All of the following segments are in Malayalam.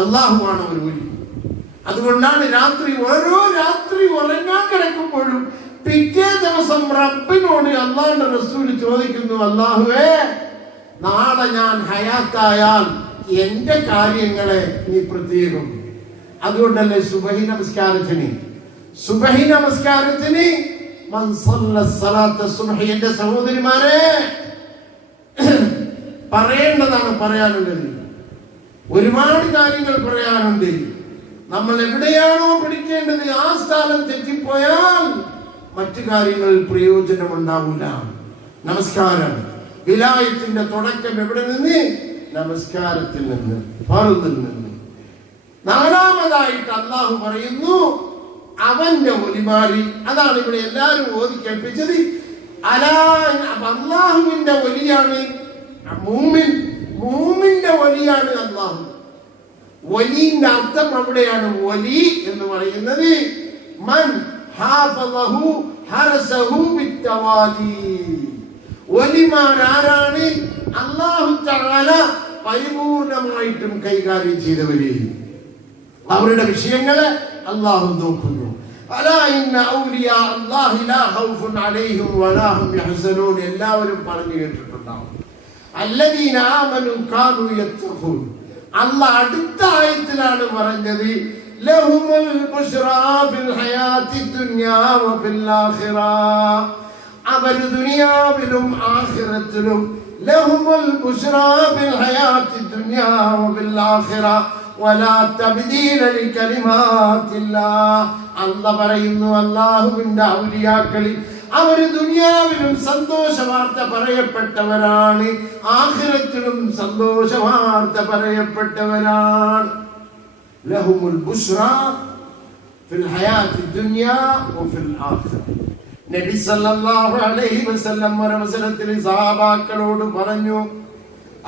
അള്ളാഹുവാണ് ഒരു വലി. അതുകൊണ്ടാണ് ഓരോ രാത്രി ഉറങ്ങാൻ കിടക്കുമ്പോഴും പിറ്റേ ദിവസം റബ്ബിനോട് അള്ളാഹുവിന്റെ റസൂല് ചോദിക്കുന്നു, അള്ളാഹുവേ, നാളെ ഞാൻ ഹയാത്തായാൽ എന്റെ കാര്യങ്ങളെ നീ പ്രത്യേകം. അതുകൊണ്ടല്ലേ സുബഹി നമസ്കാരത്തിന് എന്റെ സഹോദരിമാരെ പറയാനുള്ളത്. ഒരുപാട് കാര്യങ്ങൾ പറയാനുണ്ട്. നമ്മൾ എവിടെയാണോ പഠിക്കേണ്ടത് ആ സ്ഥലം തെറ്റിപ്പോയാൽ മറ്റു കാര്യങ്ങൾ പ്രയോജനമുണ്ടാവില്ല. നമസ്കാരം, വിലായത്തിന്റെ തുടക്കം എവിടെ നിന്ന്? നമസ്കാരത്തിൽ നിന്ന്, ഫർദിൽ നിന്ന്. നാലാമതായിട്ട് അള്ളാഹു പറയുന്നു അവന്റെ ഒലിമാരി. അതാണ് ഇവിടെ എല്ലാവരും ഓതി കേൾപ്പിച്ചത്. അള്ളാഹുവിന്റെ ഒലിയാണ് മൂമിന്റെ ഒലിയാണ് അള്ളാഹു. വലിന്റെ അർത്ഥം അവിടെയാണ്. വലി എന്ന് പറയുന്നത് മൻ ഹാഫളഹു ഹറസഹു ബിത്തവാലി. വലിമാർ ആരാണ്? അല്ലാഹു തആല പരിപൂർണമായിട്ടും കൈകാര്യം ചെയ്തവരെ. അവരുടെ വിഷയങ്ങളെ അല്ലാഹു നോക്കുന്നു. അലാ ഇന്ന ഔലിയാ അല്ലാഹി ലാ ഖൗഫുൻ അലൈഹിം വലാ ഹും യഹ്സനൂൻ. എല്ലാവരും പറഞ്ഞു കേട്ടിട്ടുണ്ടാവും. അല്ലദീന ആമനു കാനൂ യത്തഖൂൻ. അല്ലാഹ് അടുത്ത ആയത്തിലാണ് പറഞ്ഞത് ലഹുമുൽ ബുശ്റാ ഫിൽ ഹയാത്തി ദുനിയാ വഫിൽ ആഖിറ. അവർ ദുനിയാവിലും ആഖിറത്തിലും ലഹുമുൽ ബുശ്റാ ഫിൽ ഹയാത്തി ദുനിയാ വഫിൽ ആഖിറ വലാ തബ്ദീല ലികലിമാത്തില്ലാഹ്. അല്ലാഹ് പറയുന്നു അല്ലാഹുവിന്റെ ഔലിയാക്കളിൽ അവർ ദുനിയാവിലും സന്തോഷ വാർത്ത പറയപ്പെട്ടവരാണ്, ആഖിറത്തിലും സന്തോഷ വാർത്ത പറയപ്പെട്ടവരാണ്. ലഹുമുൽ ബുശ്റാ ഫിൽ ഹയാത്തി ദുനിയാ വഫിൽ ആഖിറ. നബി സല്ലല്ലാഹു അലൈഹി വസല്ലം ഒരു അവസരത്തിൽ സഹാബാക്കളോട് പറഞ്ഞു.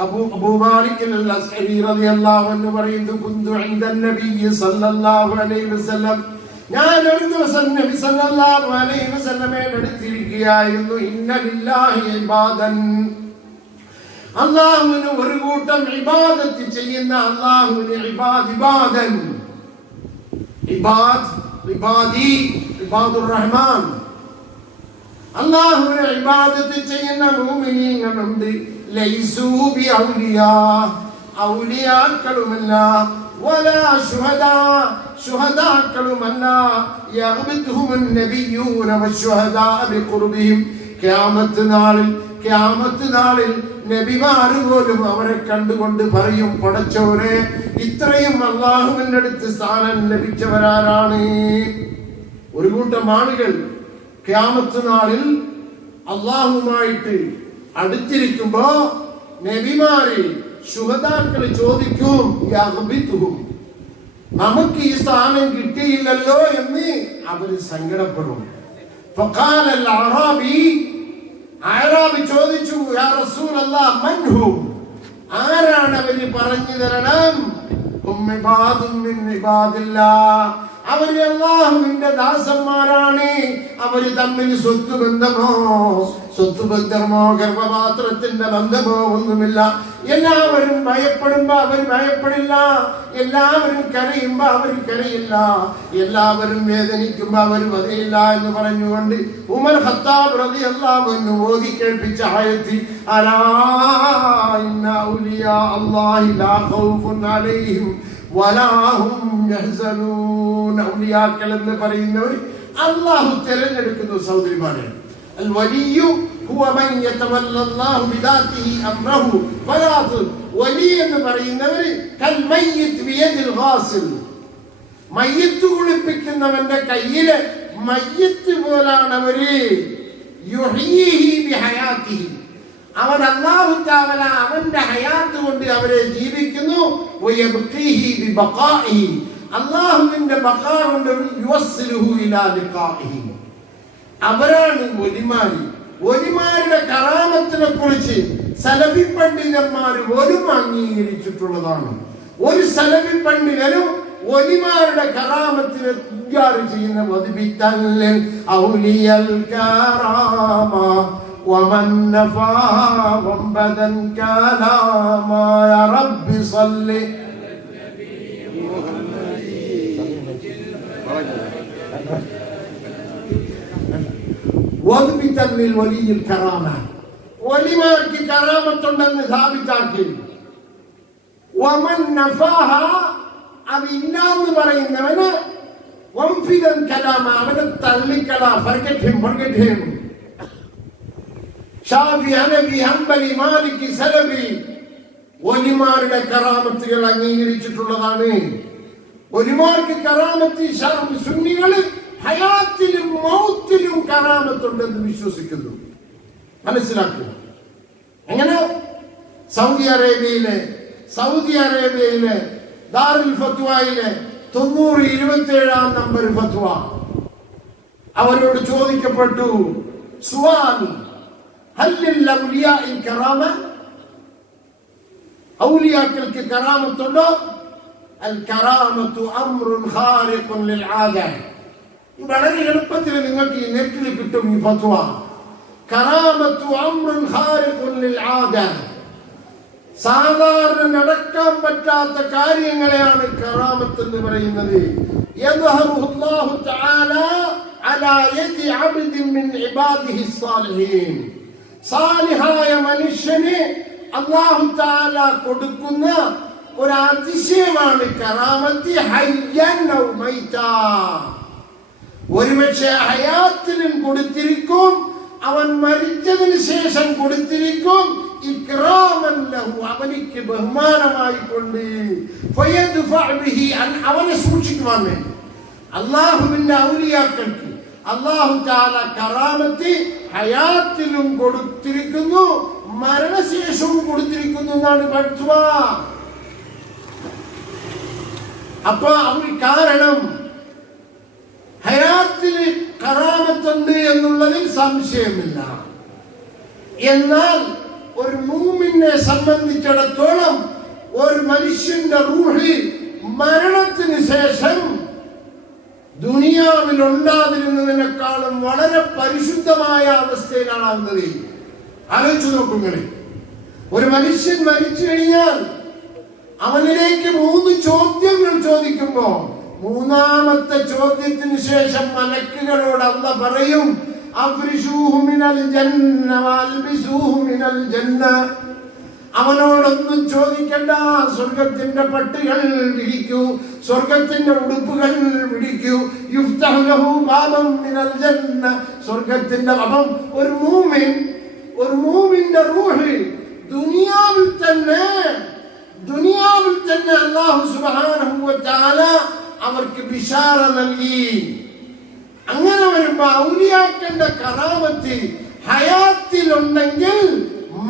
അബൂ മാലിക് അൽ-അസ്അരി റളിയല്ലാഹു അൻഹു പറയുന്നു, കുന്തു ഇൻദൻ നബി സല്ലല്ലാഹു അലൈഹി വസല്ലം. ഞാൻ ഒരു ദിവസം നബി സല്ലല്ലാഹു അലൈഹി വസല്ലമയുടെ അടുത്തിരിക്കുകയായിരുന്നു. ഇന്ന ലില്ലാഹി ഇബാദൻ. അല്ലാഹുവിന് ഒരു കൂട്ടം ഇബാദത്ത് ചെയ്യുന്ന അല്ലാഹുവിന് ഇബാദൻ ഇബാദി ഇബാദുർ റഹ്മാൻ. അല്ലാഹുവിനെ ഇബാദത്ത് ചെയ്യുന്ന മുഅ്മിനീങ്ങളുണ്ട്. ലൈസൂ ബി ഔലിയാ, ഔലിയാക്കളുമല്ല, വലാ ശുഹദാ, ശുഹദാക്കളുമല്ല. യഗ്ബിതുഹുമുൻ നബിയ്യൂന വശുഹദാ ബിഖുർബിഹിം. ഖിയാമത്ത് നാളിൽ നബിമാര് പോലും അവരെ കണ്ടുകൊണ്ട് പറയും, പടച്ചവനെ, ഇത്രയും അല്ലാഹുവിന്റെ അടുത്ത് സ്ഥാനം ലഭിച്ചവരാരാണ്? ഒരു കൂട്ടം ആളുകൾ ഖിയാമത്ത് നാളിൽ അല്ലാഹുവുമായിട്ട് അടുത്തിരിക്കുമ്പോ നബിമാര് ശുഹദാക്കള് ചോദിക്കും, യഗ്ബിതുഹും, നമുക്ക് ഈ സ്ഥാനം കിട്ടിയില്ലല്ലോ എന്ന് അവര് സങ്കടപ്പെടും. ഫഖാല അൽ-അറാബി, അറാബി ചോദിച്ചു, യാ റസൂലല്ലാഹ് മൻഹും, ആരാണ് അവര് പറഞ്ഞു തരണം? ഹും ഇബാദുൻ മിൻ ഇബാദില്ലാഹ്, അവര് അല്ലാഹുവിന്റെ ദാസന്മാരാണ്. അവര് തമ്മിൽ സ്വത്ത് ബന്ധമോ ഗർഭപാത്രത്തിന്റെ ബന്ധമോ ഒന്നുമില്ല. എല്ലാവരും ഭയപ്പെടുമ്പോ അവർ ഭയപ്പെടില്ല, എല്ലാവരും കരയുമ്പോ അവർ കരയില്ല, എല്ലാവരും വേദനിക്കുമ്പോ അവർ വതയില്ല എന്ന് പറഞ്ഞുകൊണ്ട് ഉമർ ഖത്താബ് റളിയല്ലാഹു അൻഹു ഓതി കേൾപ്പിച്ച ആയത്തിൽ അലാ ഇന്ന ഔലിയാ അല്ലാഹി ലാ ഖൗഫുൻ അലൈഹിം വലാ ഹും യഹ്സനൂൻ. ഔലിയാക്കൾ എന്ന് പറയുന്നവർ അല്ലാഹു തിരഞ്ഞെടുക്കുന്നു. സഹോദരിമാരെ, അൽ വലിയു ഹുവ മൻ യതവല്ല അല്ലാഹു ബിദാതിഹി അംറഹു ഫലാത്ത്. വലി എന്ന് പറയുന്നവർ കൽ മയ്യിത് ബിയദിൽ ഗാസിൽ, മയ്യിത്ത് കുളിപ്പിക്കുന്നവന്റെ കയ്യിലെ മയ്യിത്ത് പോലാണ് അവര്. യുഹീഹി ബിഹയാതിഹി, അവൻ അല്ലാഹു തആല അവന്റെ ഹയാത്ത് കൊണ്ട് അവരെ ജീവിക്കുന്നു. വയബ്ഖീഹി ബിബഖാഇഹി, അല്ലാഹുവിന്റെ ബഖാ കൊണ്ട് യുവസ്സിലുഹു ഇലാ ലിഖാഇഹി. അവരാണ് ഒലിമാര്. ഒലിമാരുടെ കറാമത്തിനെ കുറിച്ച് സലഫി പണ്ഡിതന്മാർ ഒലും അംഗീകരിച്ചിട്ടുള്ളതാണ്. ഒരു സലഫി പണ്ഡിതനും ഒലിമാരുടെ കറാമത്തിനെ ഇൻകാർ ചെയ്യുന്ന വദിബിത്തല്ലൽ ഔലിയൽ കറാമ വമൻ നഫാ വംബദൻ കലാമ യാ റബ്ബി സല്ലി വലിയ കറാമ, വലിമാർക്ക് കറാമത്തുണ്ടെന്ന് സ്ഥാപിച്ചാക്കി. അത് ഇല്ലാന്ന് പറയുന്നവന് അവനെ തള്ളിക്കള. ഷാഫി, ഹനഫി, ഹംബലി, മാലിക്, സലഫി ഒലിമാരുടെ കറാമത്തുകൾ അംഗീകരിച്ചിട്ടുള്ളതാണ്. ഒലിമാർക്ക് കറാമത്ത് സുന്നികള് ഹയാത്തിലും മൗത്തിലും കറാമത്തുണ്ടെന്ന് വിശ്വസിക്കുന്നു. മനസ്സിലാക്കുക. എങ്ങനെ? സൗദി അറേബ്യയിലെ ദാറുൽ ഫത്വയിലെ 927 നമ്പർ ഫത്വ. അവരോട് ചോദിക്കപ്പെട്ടു, സുവാൽ ഹല്ലിൽ ഔലിയാഇൽ കറാമ, ഔലിയാക്കൾക്ക് കറാമത്തുണ്ടോ? അൽ കറാമത്തു അംറുൻ ഖാരിഖുൻ ലിൽ ആദ. വളരെ എളുപ്പത്തിൽ നിങ്ങൾക്ക് ഈ നെറ്റിൽ കിട്ടും ഈ ഫത്വ. കറാമത്തു അംറുൻ ഖാരിഖുൻ ലിൽ ആദ. സാധാരണ നടക്കാൻ പറ്റാത്ത കാര്യങ്ങളെയാണ് കറാമത്ത് എന്ന് പറയുന്നത്. യദ്ഹറു അല്ലാഹു തആല അലാ യദി അബ്ദിൻ മിൻ ഇബാദിഹി സ്സാലിഹീൻ. സാലിഹായ മനുഷ്യന് അല്ലാഹു തആല കൊടുക്കുന്ന ഒരു അതിശയമാണ് കറാമത്ത്. ഹയ്യൻ ഔ മൈതാ. ഒരുപക്ഷെ ഹയാത്തിലും കൊടുത്തിരിക്കും, അവൻ മരിച്ചതിന് ശേഷം കൊടുത്തിരിക്കും. ഇക്റാമൻ ലഹു, അവനിക്ക് ബഹുമാനമായി കൊണ്ട് അവനെ സൂക്ഷിക്കുവാൻ വേണ്ടി. അല്ലാഹുവിന്റെ ഔലിയാക്കൾക്ക് അല്ലാഹു തആല കറാമത്ത് ഹയാത്തിലും കൊടുത്തിരിക്കുന്നു, മരണശേഷവും കൊടുത്തിരിക്കുന്നു എന്നാണ് ഫത്വ. അപ്പൊ അവർ കാരണം ഹയാത്തില് കറാമത്തുണ്ട് എന്നുള്ളതിൽ സംശയമില്ല. എന്നാൽ ഒരു മൂമിനെ സംബന്ധിച്ചിടത്തോളം ഒരു മനുഷ്യന്റെ റൂഹ് മരണത്തിന് ശേഷം ദുനിയാവിൽ ഉണ്ടാതിരുന്നതിനേക്കാളും വളരെ പരിശുദ്ധമായ അവസ്ഥയിലാണ് ആവുന്നത്. ആലോചിച്ചു നോക്കുങ്ങളെ. ഒരു മനുഷ്യൻ മരിച്ചു കഴിഞ്ഞാൽ അവനിലേക്ക് 3 ചോദ്യങ്ങൾ ചോദിക്കുമ്പോ മൂന്നാമത്തെ ചോദ്യത്തിന് ശേഷം മലക്കുകളോട് അല്ലാഹ് പറയും, അഫ്രിശൂഹു മിനൽ ജന്ന വൽബിസൂഹു മിനൽ ജന്ന. അവനോടൊന്നും ചോദിക്കണ്ട, സ്വർഗത്തിന്റെ പട്ടുകൾ വിരിക്കൂ, സ്വർഗത്തിന്റെ ഉടുപ്പുകൾ വിരിക്കൂ. യുഫ്തഹു ലഹു ബാബൻ മിനൽ ജന്ന. സ്വർഗത്തിന്റെ അപ്പം ഒരു മൂമിന്റെ റൂഹ് ദുനിയാവിൽ തന്നെ അല്ലാഹു സുബ്ഹാനഹു വ തആല അവർക്ക് ബിശാറ നൽകി. അങ്ങനെ വരുമ്പോ ഔലിയാക്കളുടെ കറാമത്ത് ഹയാത്തിലുണ്ടെങ്കിൽ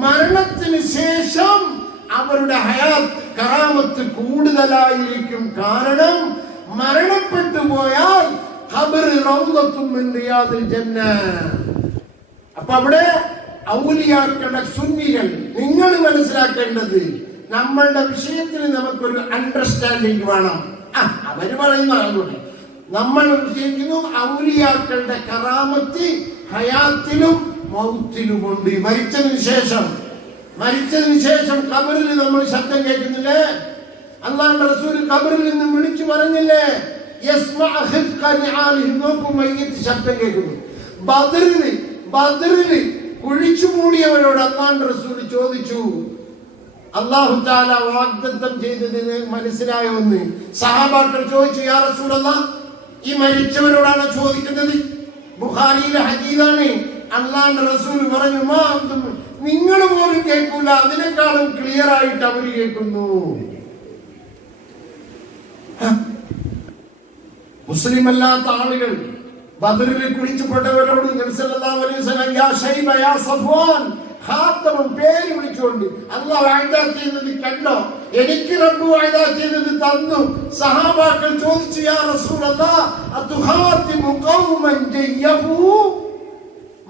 മരണത്തിന് ശേഷം അവരുടെ കറാമത്ത് കൂടുതലായിരിക്കും. കാരണം മരണപ്പെട്ടു പോയാൽ ഖബർ റൗദത്തും മിൻ റിയാദിൽ ജന്ന. അപ്പൊ അവിടെ ഔലിയാക്കളുടെ സുന്നികൾ നിങ്ങൾ മനസ്സിലാക്കേണ്ടത്, നമ്മളുടെ വിഷയത്തിൽ നമുക്കൊരു അണ്ടർസ്റ്റാൻഡിങ് വേണം. അവര് പറയുന്ന ആളുടെ നമ്മൾ വിശ്വസിക്കുന്നു ഔലിയാക്കളുടെ കറാമത്ത് ഹയാത്തിലും മൗത്തിലുമുണ്ട്. മരിച്ചതിന് ശേഷം ഖബറിൽ നമ്മൾ ശബ്ദം കേൾക്കുന്നില്ലേ? അല്ലാഹുവിന്റെ റസൂൽ ഖബറിൽ നിന്ന് വിളിച്ചു പറഞ്ഞില്ലേ, യസ്മഅ ഖിഫ്ഖ നിആലിഹിം. നോക്കൂ, മയ്യിത്ത് ശബ്ദം കേൾക്കുന്നു. ബദറിൽ കുഴിച്ചു മൂടിയവരോട് അല്ലാഹുവിന്റെ റസൂൽ ചോദിച്ചു, അല്ലാഹു തആല വാഗ്ദത്തം ചെയ്തതിന് മനസ്സിലായോ എന്ന്. സഹാബാക്കൾ ചോദിച്ചു, യാ റസൂലല്ലാഹ്, ഈ മരിച്ചവരോടാണ് ചോദിക്കുന്നത്. ബുഖാരിയിലെ ഹദീസാണ്. അല്ലാഹുവിന്റെ റസൂൽ പറഞ്ഞു, നിങ്ങൾ പോലും കേൾക്കൂല, അതിനേക്കാളും ക്ലിയർ ആയിട്ട് അവർ കേൾക്കുന്നു. മുസ്ലിം അല്ലാത്ത ആളുകൾ ബദറിൽ കുഴിച്ചുപെട്ടവരോട് നബി സല്ലല്ലാഹു അലൈഹി വസല്ലം യാ ശൈബ യാ സഫ്വാൻ ഖാത്തമൻ പേര് വിളിച്ചുകൊണ്ട് അല്ലാഹു വഅദ ചെയ്തത് കണ്ടോ? എനിക്ക് റബ്ബ് വഅദ ചെയ്തത് തന്നു. സഹാബാക്കൾ ചോദിച്ചു, യാ റസൂലല്ലാഹ് അതുഖാതിമു ഖൗമൻ ജയ്യബു.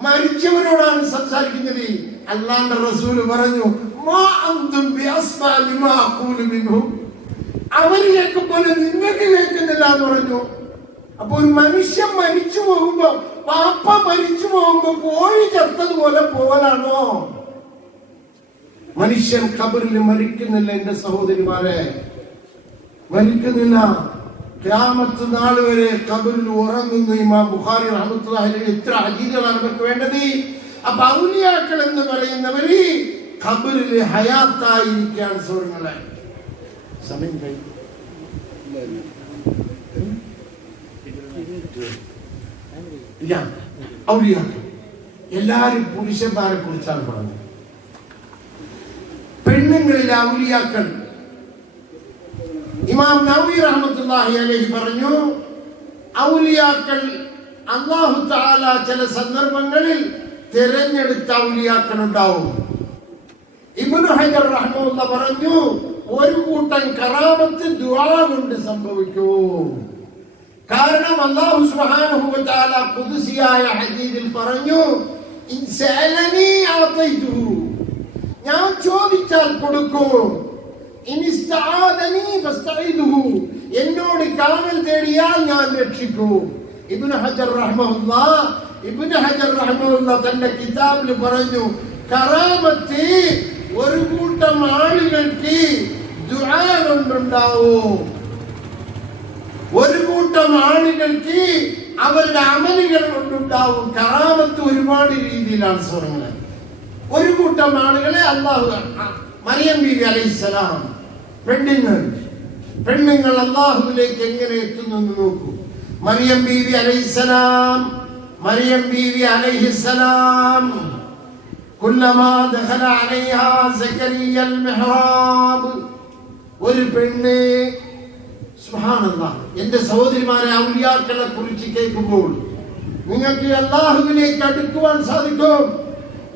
മരിച്ചവരോടാണ് സംസാരിക്കുന്നത്. അല്ലാഹുവിന്റെ റസൂൽ പറഞ്ഞു, മാ അൻതും ബിഅസ്മാ ലിമാ അഖൂലു മിൻഹും. അവര് കേൾക്കുമ്പോൾ നിങ്ങൾക്ക് കേൾക്കുന്നില്ല എന്ന് പറഞ്ഞു. അപ്പൊ ഒരു മനുഷ്യൻ മരിച്ചു പോകുമ്പോ, പാപ്പ മരിച്ചു പോകുമ്പോ കോഴി ചത്തതുപോലെ പോലാണോ? മനുഷ്യൻ ഖബറിൽ മരിക്കുന്നില്ല. എന്റെ സഹോദരിമാരെ, മരിക്കുന്നില്ല. ഖിയാമത്ത് നാൾ വരെ ഖബറിൽ ഉറങ്ങുന്ന ഇമാം ബുഖാരി റഹ്മത്തുള്ളാഹി അലൈഹി എത്ര ഹദീസുകളാണ് നമുക്ക് വേണ്ടത്. അപ്പൊ ഔലിയാക്കൾ എന്ന് പറയുന്നവര് ഖബറിൽ ഹയാത്തായിരിക്കാൻ സുഹൃത്തുക്കളെ. സമയം കഴിഞ്ഞു. ഔലിയാക്കൾ എല്ലാരും പുരുഷന്മാരെ കുറിച്ചാണ് പറഞ്ഞത്. പെണ്ണുങ്ങളിലെ ഔലിയാക്കൾ ഇമാം നവവി റഹ്മത്തുള്ളാഹി അലൈഹി പറഞ്ഞു, ഔലിയാക്കൾ അല്ലാഹു തആല ചില സന്ദർഭങ്ങളിൽ തിരഞ്ഞെടുത്ത ഔലിയാക്കൾ ഉണ്ടാവും. ഇബ്നു ഹജർ റഹ്മത്തുള്ളാഹി പറഞ്ഞു, ഒരു കൂട്ടം കറാമത്ത് ദുആ കൊണ്ട് സംഭവിക്കും. കാരണം അല്ലാഹു സുബ്ഹാനഹു വ തആല ഖുദ്സിയായ ഹദീസിൽ പറഞ്ഞു, ഇൻസഅലനി ആതൈതുഹു, ഞാൻ ചോദിച്ചാൽ കൊടുക്കും. ഇനിസ്തആദനി ഫസ്തഈദുഹു, എന്നോട് കാവൽ തേടിയാൽ ഞാൻ രക്ഷിക്കും. ഇബ്നു ഹജർ റഹ്മത്തുള്ളാഹി തന്റെ കിതാബിൽ പറഞ്ഞു, കറാമത്ത് ഒരു കൂട്ടം ആളുകൾക്ക് ദുആ കൊണ്ടുണ്ടാവും, ഒരു കൂട്ടം ആളുകൾക്ക് അവരുടെ അമലുകൾ കൊണ്ടുണ്ടാവും. കറാമത്ത് ഒരുപാട് രീതിയിലാണ് സുഹൃത്തുക്കളെ. ഒരു കൂട്ടം ആളുകളെ അല്ലാഹു, മറിയം ബീവി അലൈഹിസ്സലാം, പെണ്ണുങ്ങൾ അല്ലാഹുവിലേക്ക് എങ്ങനെ എത്തുന്നു എന്ന് നോക്കൂ. മറിയം ബീവി അലൈഹിസ്സലാം കുല്ലമാ ദഖല അലൈഹാ സക്കറിയൽ മിഹ്റാബ്, ഒരു പെണ്ണ്, സുബ്ഹാനല്ലാഹ്. എന്റെ സഹോദരിമാരെ, ഔലിയാക്കളെ കുറിച്ച് കേൾക്കുമ്പോൾ നിങ്ങൾക്ക് അല്ലാഹുവിലേക്ക് അടുക്കുവാൻ സാധിക്കും.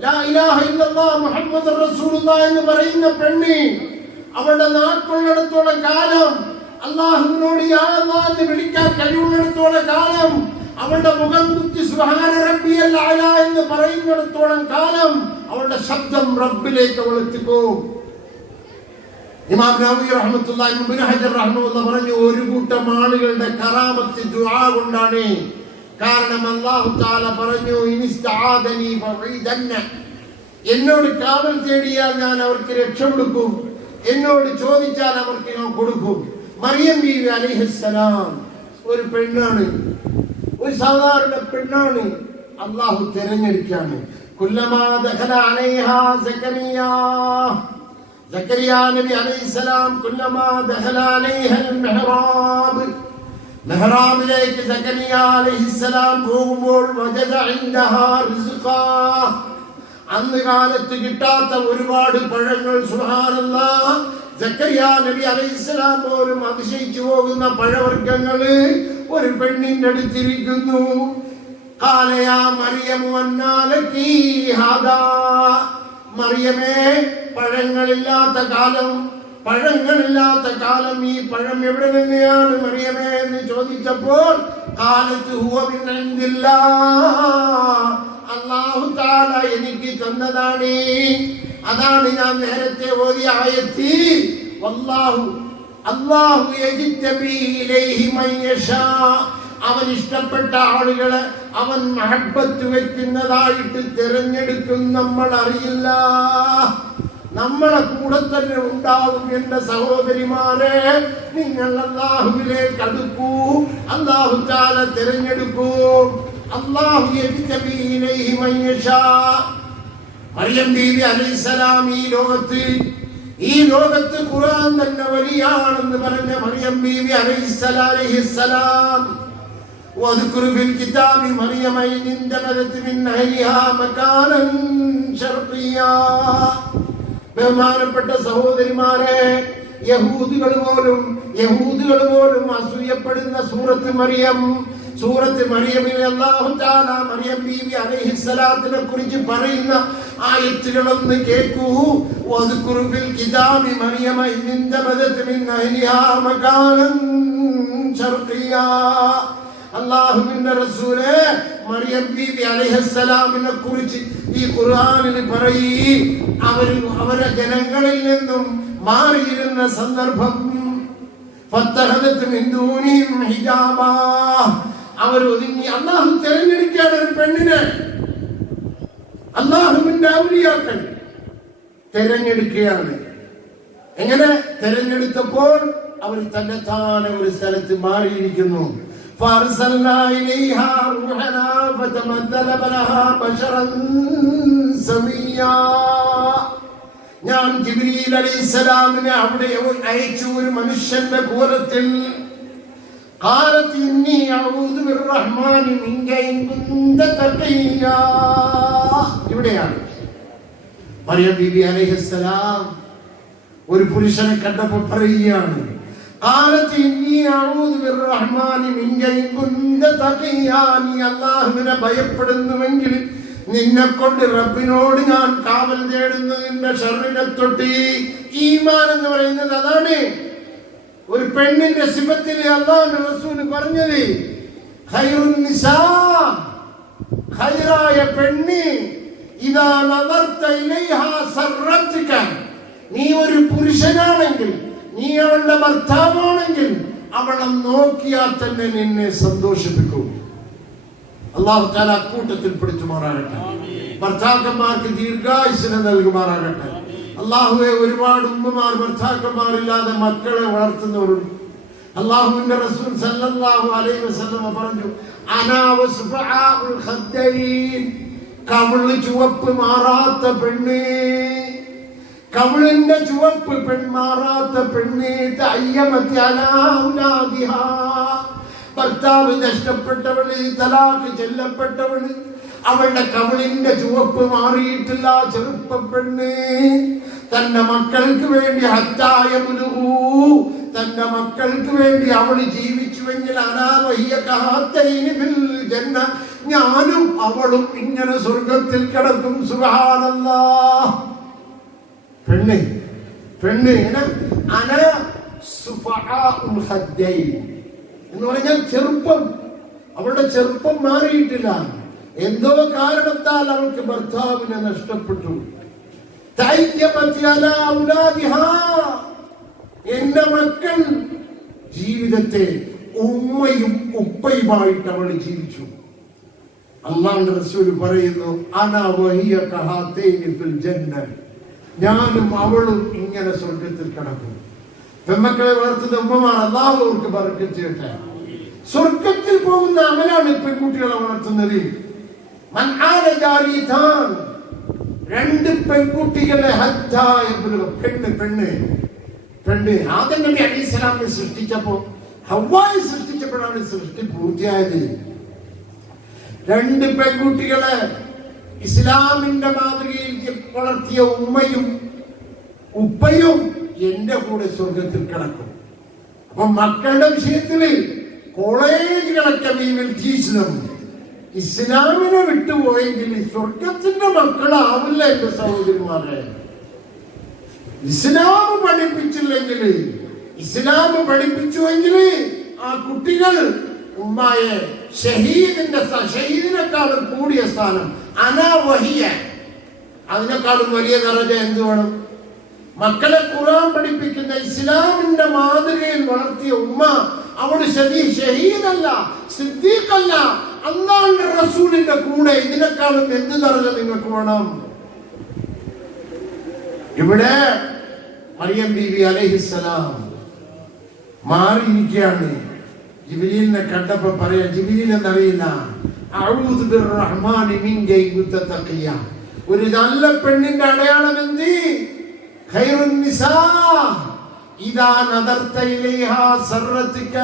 ലാ ഇലാഹ ഇല്ലല്ലാഹ് മുഹമ്മദുർ റസൂലുള്ളാഹ് എന്ന് പറയുന്ന പെണ്ണ് അവളുടെ നാക്കുള്ളിടത്തോളം കാലം, അല്ലാഹുവിനോട് യാ അല്ലാഹ് എന്ന് വിളിക്കാൻ കഴിയുന്നിടത്തോളം കാലം, അവളുടെ മുഖം കുത്തി സുബ്ഹാന റബ്ബിയൽ അഅല എന്ന് പറയുന്നിടത്തോളം കാലം അവളുടെ ശബ്ദം റബ്ബിലേക്ക് അവൾ എത്തിക്കും. ഇമാം നവവി റഹ്മത്തുള്ളാഹി ഇബ്നു ഹജർ റഹ്മത്തുള്ളാഹി പറഞ്ഞു, ഒരു കൂട്ടം ആളുകളുടെ കറാമത്ത് ദുആ കൊണ്ടാണ്. കാരണം അല്ലാഹു തആല പറഞ്ഞു, ഇനിസ്തആദനി ഫഈദന്ന, എന്നോട് കാവൽ തേടിയാൽ ഞാൻ അവർക്ക് രക്ഷ കൊടുക്കും, എന്നോട് ചോദിച്ചാൽ അവർക്ക് ഞാൻ കൊടുക്കും. മറിയം ബീവി അലൈഹിസ്സലാം ഒരു പെണ്ണാണ്, ഒരു സാധാരണ പെണ്ണാണ്. അല്ലാഹു തിരഞ്ഞെടുക്കാണ്. കുല്ലമാ ദഖല അലൈഹാ സക്കറിയ നബി അലൈഹിസ്സലാം കുല്ലമാ ദഖല അലൈഹൽ മിഹ്റാബ്, മെഹ്റാബിലേക്ക് സക്കറിയ അലൈഹിസ്സലാം പോകുമ്പോൾ വജദ ഇൻദഹാ റിസ്ഖാ, അന്ന് കാലത്ത് കിട്ടാത്ത ഒരുപാട് പഴങ്ങൾ, സുബ്ഹാനല്ലാഹ്, സക്കറിയ നബി അലൈഹിസ്സലാം പോലും അതിശയിച്ചു പോകുന്ന പഴവർഗ്ഗങ്ങള് ഒരു പെണ്ണിന്റെ അടുത്തിരിക്കുന്നു. ഖാല യാ മറിയമു അന്നാ ലകീ ഹാദാ, മറിയമേ, പഴങ്ങളില്ലാത്ത കാലം ഈ പഴം എവിടെ നിന്നെയാണ് മറിയമേ എന്ന് ചോദിച്ചപ്പോൾ ഖാലത്ത് ഹുവ മിൻ ഇൻദില്ലാഹ്, അല്ലാഹു തആല എനിക്ക് തന്നതാണ്. അതാണ് ഞാൻ നേരത്തെ ഓതിയ ആയത്ത്, അല്ലാഹു യജ്തബി ഇലൈഹി മൻ യശാ, അവൻ ഇഷ്ടപ്പെട്ട ആളുകളെ അവൻ മഹബ്ബത്ത് വെക്കുന്നതായിട്ട് തിരഞ്ഞെടുക്കും. നമ്മൾ അറിയില്ല, നമ്മളെ കൂടെ തന്നെ ഉണ്ടാവും. എന്റെ സഹോദരിമാരെ, നിങ്ങൾ അല്ലാഹുവിലേക്ക് അടുക്കൂ, അല്ലാഹു തആല തിരഞ്ഞെടുക്കൂ. അല്ലാഹു യജ്തബി ഇലൈഹി മൻ യശാ. മറിയം ബീവി അലൈഹിസ്സലാം ഈ ലോകത്ത് ഖുർആൻ തന്നെ വലിയാണെന്ന് പറഞ്ഞ മറിയം ബീവി അലൈഹിസ്സലാം, വദ്കുർ ഫിൽ കിതാബി മറിയം ഇൻ ഇൻതബദത് മിൻ അഹ്ലിഹാ മകാനൻ ശർഖിയാ. ബഹുമാനപ്പെട്ട സഹോദരിമാരെ, യഹൂദികൾ പോലും അസൂയപ്പെടുന്ന സൂറത്ത് മറിയമിൽ അല്ലാഹു തആല മറിയം ബീവി അലൈഹിസ്സലാത്തിനെ കുറിച്ച് പറയുന്ന ആയത്തുകളൊന്ന് കേൾക്കൂ. വദ്കുർ ഫിൽ കിതാബി മറിയം ഇൻ ഇൻതബദത് മിൻ അഹ്ലിഹാ മകാനൻ ശർഖിയാ. അല്ലാഹുവിന്റെ റസൂലേ, മറിയം ബീവി അലൈഹിസ്സലാമിനെ കുറിച്ച് ഈ ഖുർആനിൽ അവരെ ജനങ്ങളിൽ നിന്നും മാറിയിരുന്ന സന്ദർഭം. ഫത്തഹദത് മിൻ ദൂനിഹിം ഹിജാബാ, അവർ ഒതുങ്ങി. അല്ലാഹു തിരഞ്ഞെടുക്കുകയാണ് ഒരു പെണ്ണിനെ. അല്ലാഹുവിന്റെ ഔലിയാക്കൾ തിരഞ്ഞെടുക്കുകയാണ്. എങ്ങനെ തിരഞ്ഞെടുത്തപ്പോൾ അവർ തന്നെത്താനെ ഒരു സ്ഥലത്ത് മാറിയിരിക്കുന്നു. فأرسلنا إليها روحنا فتمثل لها بشرا سويا. ഞാൻ ജിബ്രീൽ അലൈഹിസ്സലാമിനെ അവിടെ അയച്ചു ഒരു മനുഷ്യന്റെ കോലത്തിൽ. قالت إني أعوذ بالرحمن منك إن كنت تقيا. ഇവിടെയാണ് മറിയം ബീബി അലൈഹിസ്സലാം ഒരു പുരുഷനെ കണ്ടപ്പോൾ പറയുകയാണ്, قالت إني أعوذ بالرحمن منك إن كنت تقيا. നീ അല്ലാഹുവിനെ ഭയപ്പെടുന്നുവെങ്കിൽ നിന്നെ കൊണ്ട് റബ്ബിനോട് ഞാൻ കാവൽ തേടുന്നു നിന്റെ ഷർറിനെ തൊട്ട്. ഈമാൻ എന്ന് പറയുന്നത് അതാണ്. ഒരു പെണ്ണിന്റെ സിഫത്തിൽ അല്ലാഹുവിന്റെ റസൂൽ പറഞ്ഞത് ഖൈറുൻ നിസാ, ഖൈറായ പെണ്ണ് ഇദാ നദർത ഇലൈഹാ സർറതുക. നീ ഒരു പുരുഷനാണെങ്കിൽ, നീ അവളുടെ ഭർത്താവാണെങ്കിൽ അവളെ നോക്കിയാൽ തന്നെ നിന്നെ സന്തോഷിപ്പിക്കും. അല്ലാഹു തആല കൂട്ടത്തിൽ പിടിച്ചുമാറാകട്ടെ. ഭർത്താക്കന്മാർക്ക് ദീർഘായുസ്സിനെ നൽകുമാറാകട്ടെ. അല്ലാഹുവേ, ഒരുപാട് ഉമ്മമാർ ഭർത്താക്കന്മാരില്ലാതെ മക്കളെ വളർത്തുന്നവരുണ്ട്. അല്ലാഹുവിന്റെ റസൂൽ സല്ലല്ലാഹു അലൈഹി വസല്ലം പറഞ്ഞു, അനാ വസ്ഫആഉൽ ഖദ്ദൈൻ. കവിള് ചുവപ്പ് മാറാത്ത പെണ്ണ്, കവിളിന്റെ ചുവപ്പ് മാറാത്ത പെണ്ണ്. തഅയ്യമത് അലാ ഔലാദിഹാ. ഭർത്താവ് നഷ്ടപ്പെട്ടവള്, തലാഖ് ചെല്ലപ്പെട്ടവള്, അവളുടെ കവിളിന്റെ ചുവപ്പ് മാറിയിട്ടില്ല ചെറുപ്പ പെണ്ണ്. തന്റെ മക്കൾക്ക് വേണ്ടി ഹത്തായ മുലുഹു, തന്റെ മക്കൾക്ക് വേണ്ടി അവള് ജീവിച്ചുവെങ്കിൽ അനാവഹിയ കഹാത്തൈനി ഫിൽ ജന്ന, ഞാനും അവളും ഇങ്ങനെ സ്വർഗത്തിൽ കിടക്കും. സുബ്ഹാനല്ലാഹ്. പെണ്ണ് പെണ്ണ് അന സുഫആഉൽ ഖദ്ദൈൻ എന്ന് പറഞ്ഞാൽ ചെറുപ്പം, അവളുടെ ചെറുപ്പം മാറിയിട്ടില്ല. എന്തോ കാരണത്താൽ അവൾക്ക് ഭർത്താവിനെ നഷ്ടപ്പെട്ടു. എന്റെ മക്കൾ ജീവിതത്തെ ഉമ്മയും ഉപ്പയുമായിട്ട് അവൾ ജീവിച്ചു. അല്ലാഹുവിന്റെ റസൂൽ പറയുന്നു, അനാ വഹിയ കഹാതൈനി ഫിൽ ജന്ന, ഞാനും അവളും ഇങ്ങനെ സ്വർഗത്തിൽ കിടക്കും. പെൺമക്കളെ വളർത്തുന്ന ഉമ്മമാർ അല്ലാഹു അവർക്ക് ബർക്കത്ത് ചെയ്യട്ടെ. സ്വർഗത്തിൽ പോകുന്ന അമലാണ് പെൺകുട്ടികളെ വളർത്തുന്നത്. മൻ ആല ജാരിയതാൻ, രണ്ട് പെൺകുട്ടികളെ പെണ്ണ് പെണ്ണ് പെണ്ണ് ആദം നബി അലൈഹിസ്സലാമിനെ സൃഷ്ടിച്ചപ്പോ, ഹവ്വായെ സൃഷ്ടിച്ചപ്പോഴാണ് സൃഷ്ടി പൂർത്തിയായത്. രണ്ട് പെൺകുട്ടികളെ ഇസ്ലാമിന്റെ മാതൃകയിൽ വളർത്തിയ ഉമ്മയും ഉപ്പയും എന്റെ കൂടെ സ്വർഗത്തിൽ കിടക്കും. അപ്പൊ മക്കളുടെ വിഷയത്തില് കോളേജുകളൊക്കെ ഇസ്ലാമിനെ വിട്ടുപോയെങ്കിൽ സ്വർഗത്തിന്റെ മക്കളാവില്ല എന്റെ സഹോദരിമാരെ. ഇസ്ലാം പഠിപ്പിച്ചില്ലെങ്കിൽ, ഇസ്ലാം പഠിപ്പിച്ചുവെങ്കിൽ ആ കുട്ടികൾ ഉമ്മായെ ഷഹീദിനെക്കാളും കൂടിയ സ്ഥാനം, അനാവഹിയ, അതിനേക്കാളും വലിയ ദറജ എന്ത് വേണം? മക്കളെ ഖുർആൻ പഠിപ്പിക്കുന്ന ഇസ്ലാമിന്റെ മാതൃകയിൽ വളർത്തിയ ഉമ്മ, അവൾ ഷഹീദല്ല, സിദ്ദീഖല്ല, അല്ലാഹുവിന്റെ റസൂലിന്റെ കൂടെ. ഇതിനേക്കാളും എന്ത് ദറജ നിങ്ങൾക്ക് വേണം? ഇവിടെ മറിയം ബീവി അലൈഹിസ്സലാം മാറിയിരിക്കുകയാണ്. ജിബ്രീലിനെ കണ്ടപ്പോ പറയാ, ജിബ്രീൽ എന്നറിയില്ല, അഊദു ബിർറഹ്മാനി മിൻക ഇൻ കുൻത തഖിയ. ഒരു നല്ല പെണ്ണിന്റെ അടയാളം എന്ത്? ഖൈറുൻ നിസാ ഇദാ നദർത ഇലൈഹാ സർറതുക.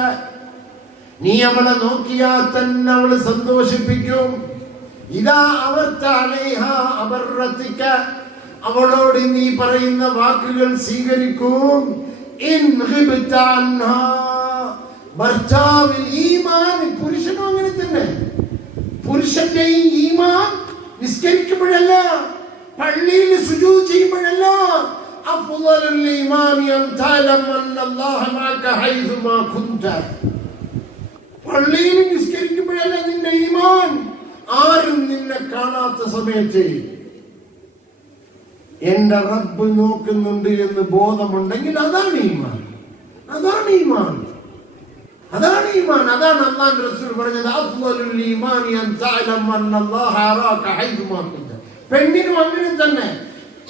നീ അവളെ നോക്കിയാൽ തന്നെ അവള് സന്തോഷിപ്പിക്കും. ഇദാ അവർത അലൈഹാ അബറതുക, അവളോട് നീ പറയുന്ന വാക്കുകൾ സ്വീകരിക്കും. ഇൻ ഖിബ്ത അൻഹാ, ഭർത്താവിൽ ഈമാൻ. പുരുഷനും അങ്ങനെ തന്നെ. പുരുഷന്റെ ഈമാൻ നിസ്കരിക്കുമ്പോഴല്ല, പള്ളിയിൽ സുജൂദ് ചെയ്യുമ്പോഴല്ല. അഫ്ളലുൽ ഈമാനി അൻ തഅലമ അന്നല്ലാഹ മഅക ഹൈസുമാ കുൻത. പള്ളിയിൽ നിസ്കരിക്കുമ്പോഴല്ല നിന്റെ ഈമാൻ, ആരും നിന്നെ കാണാത്ത സമയത്ത് എന്റെ റബ്ബ് നോക്കുന്നുണ്ട് എന്ന് ബോധമുണ്ടെങ്കിൽ അതാണ് ഈമാൻ. അതാണ് ഈമാൻ, അതാണ് ഈമാൻ. അതാണ് അല്ലാഹുവിന്റെ റസൂൽ പറഞ്ഞത്, അഫ്ളലുൽ ഈമാനി അൻ തഅലമ അന്നല്ലാഹ അറാക ഹൈസുമാ കുൻത. പെണ്ണിനും അങ്ങനെ തന്നെ.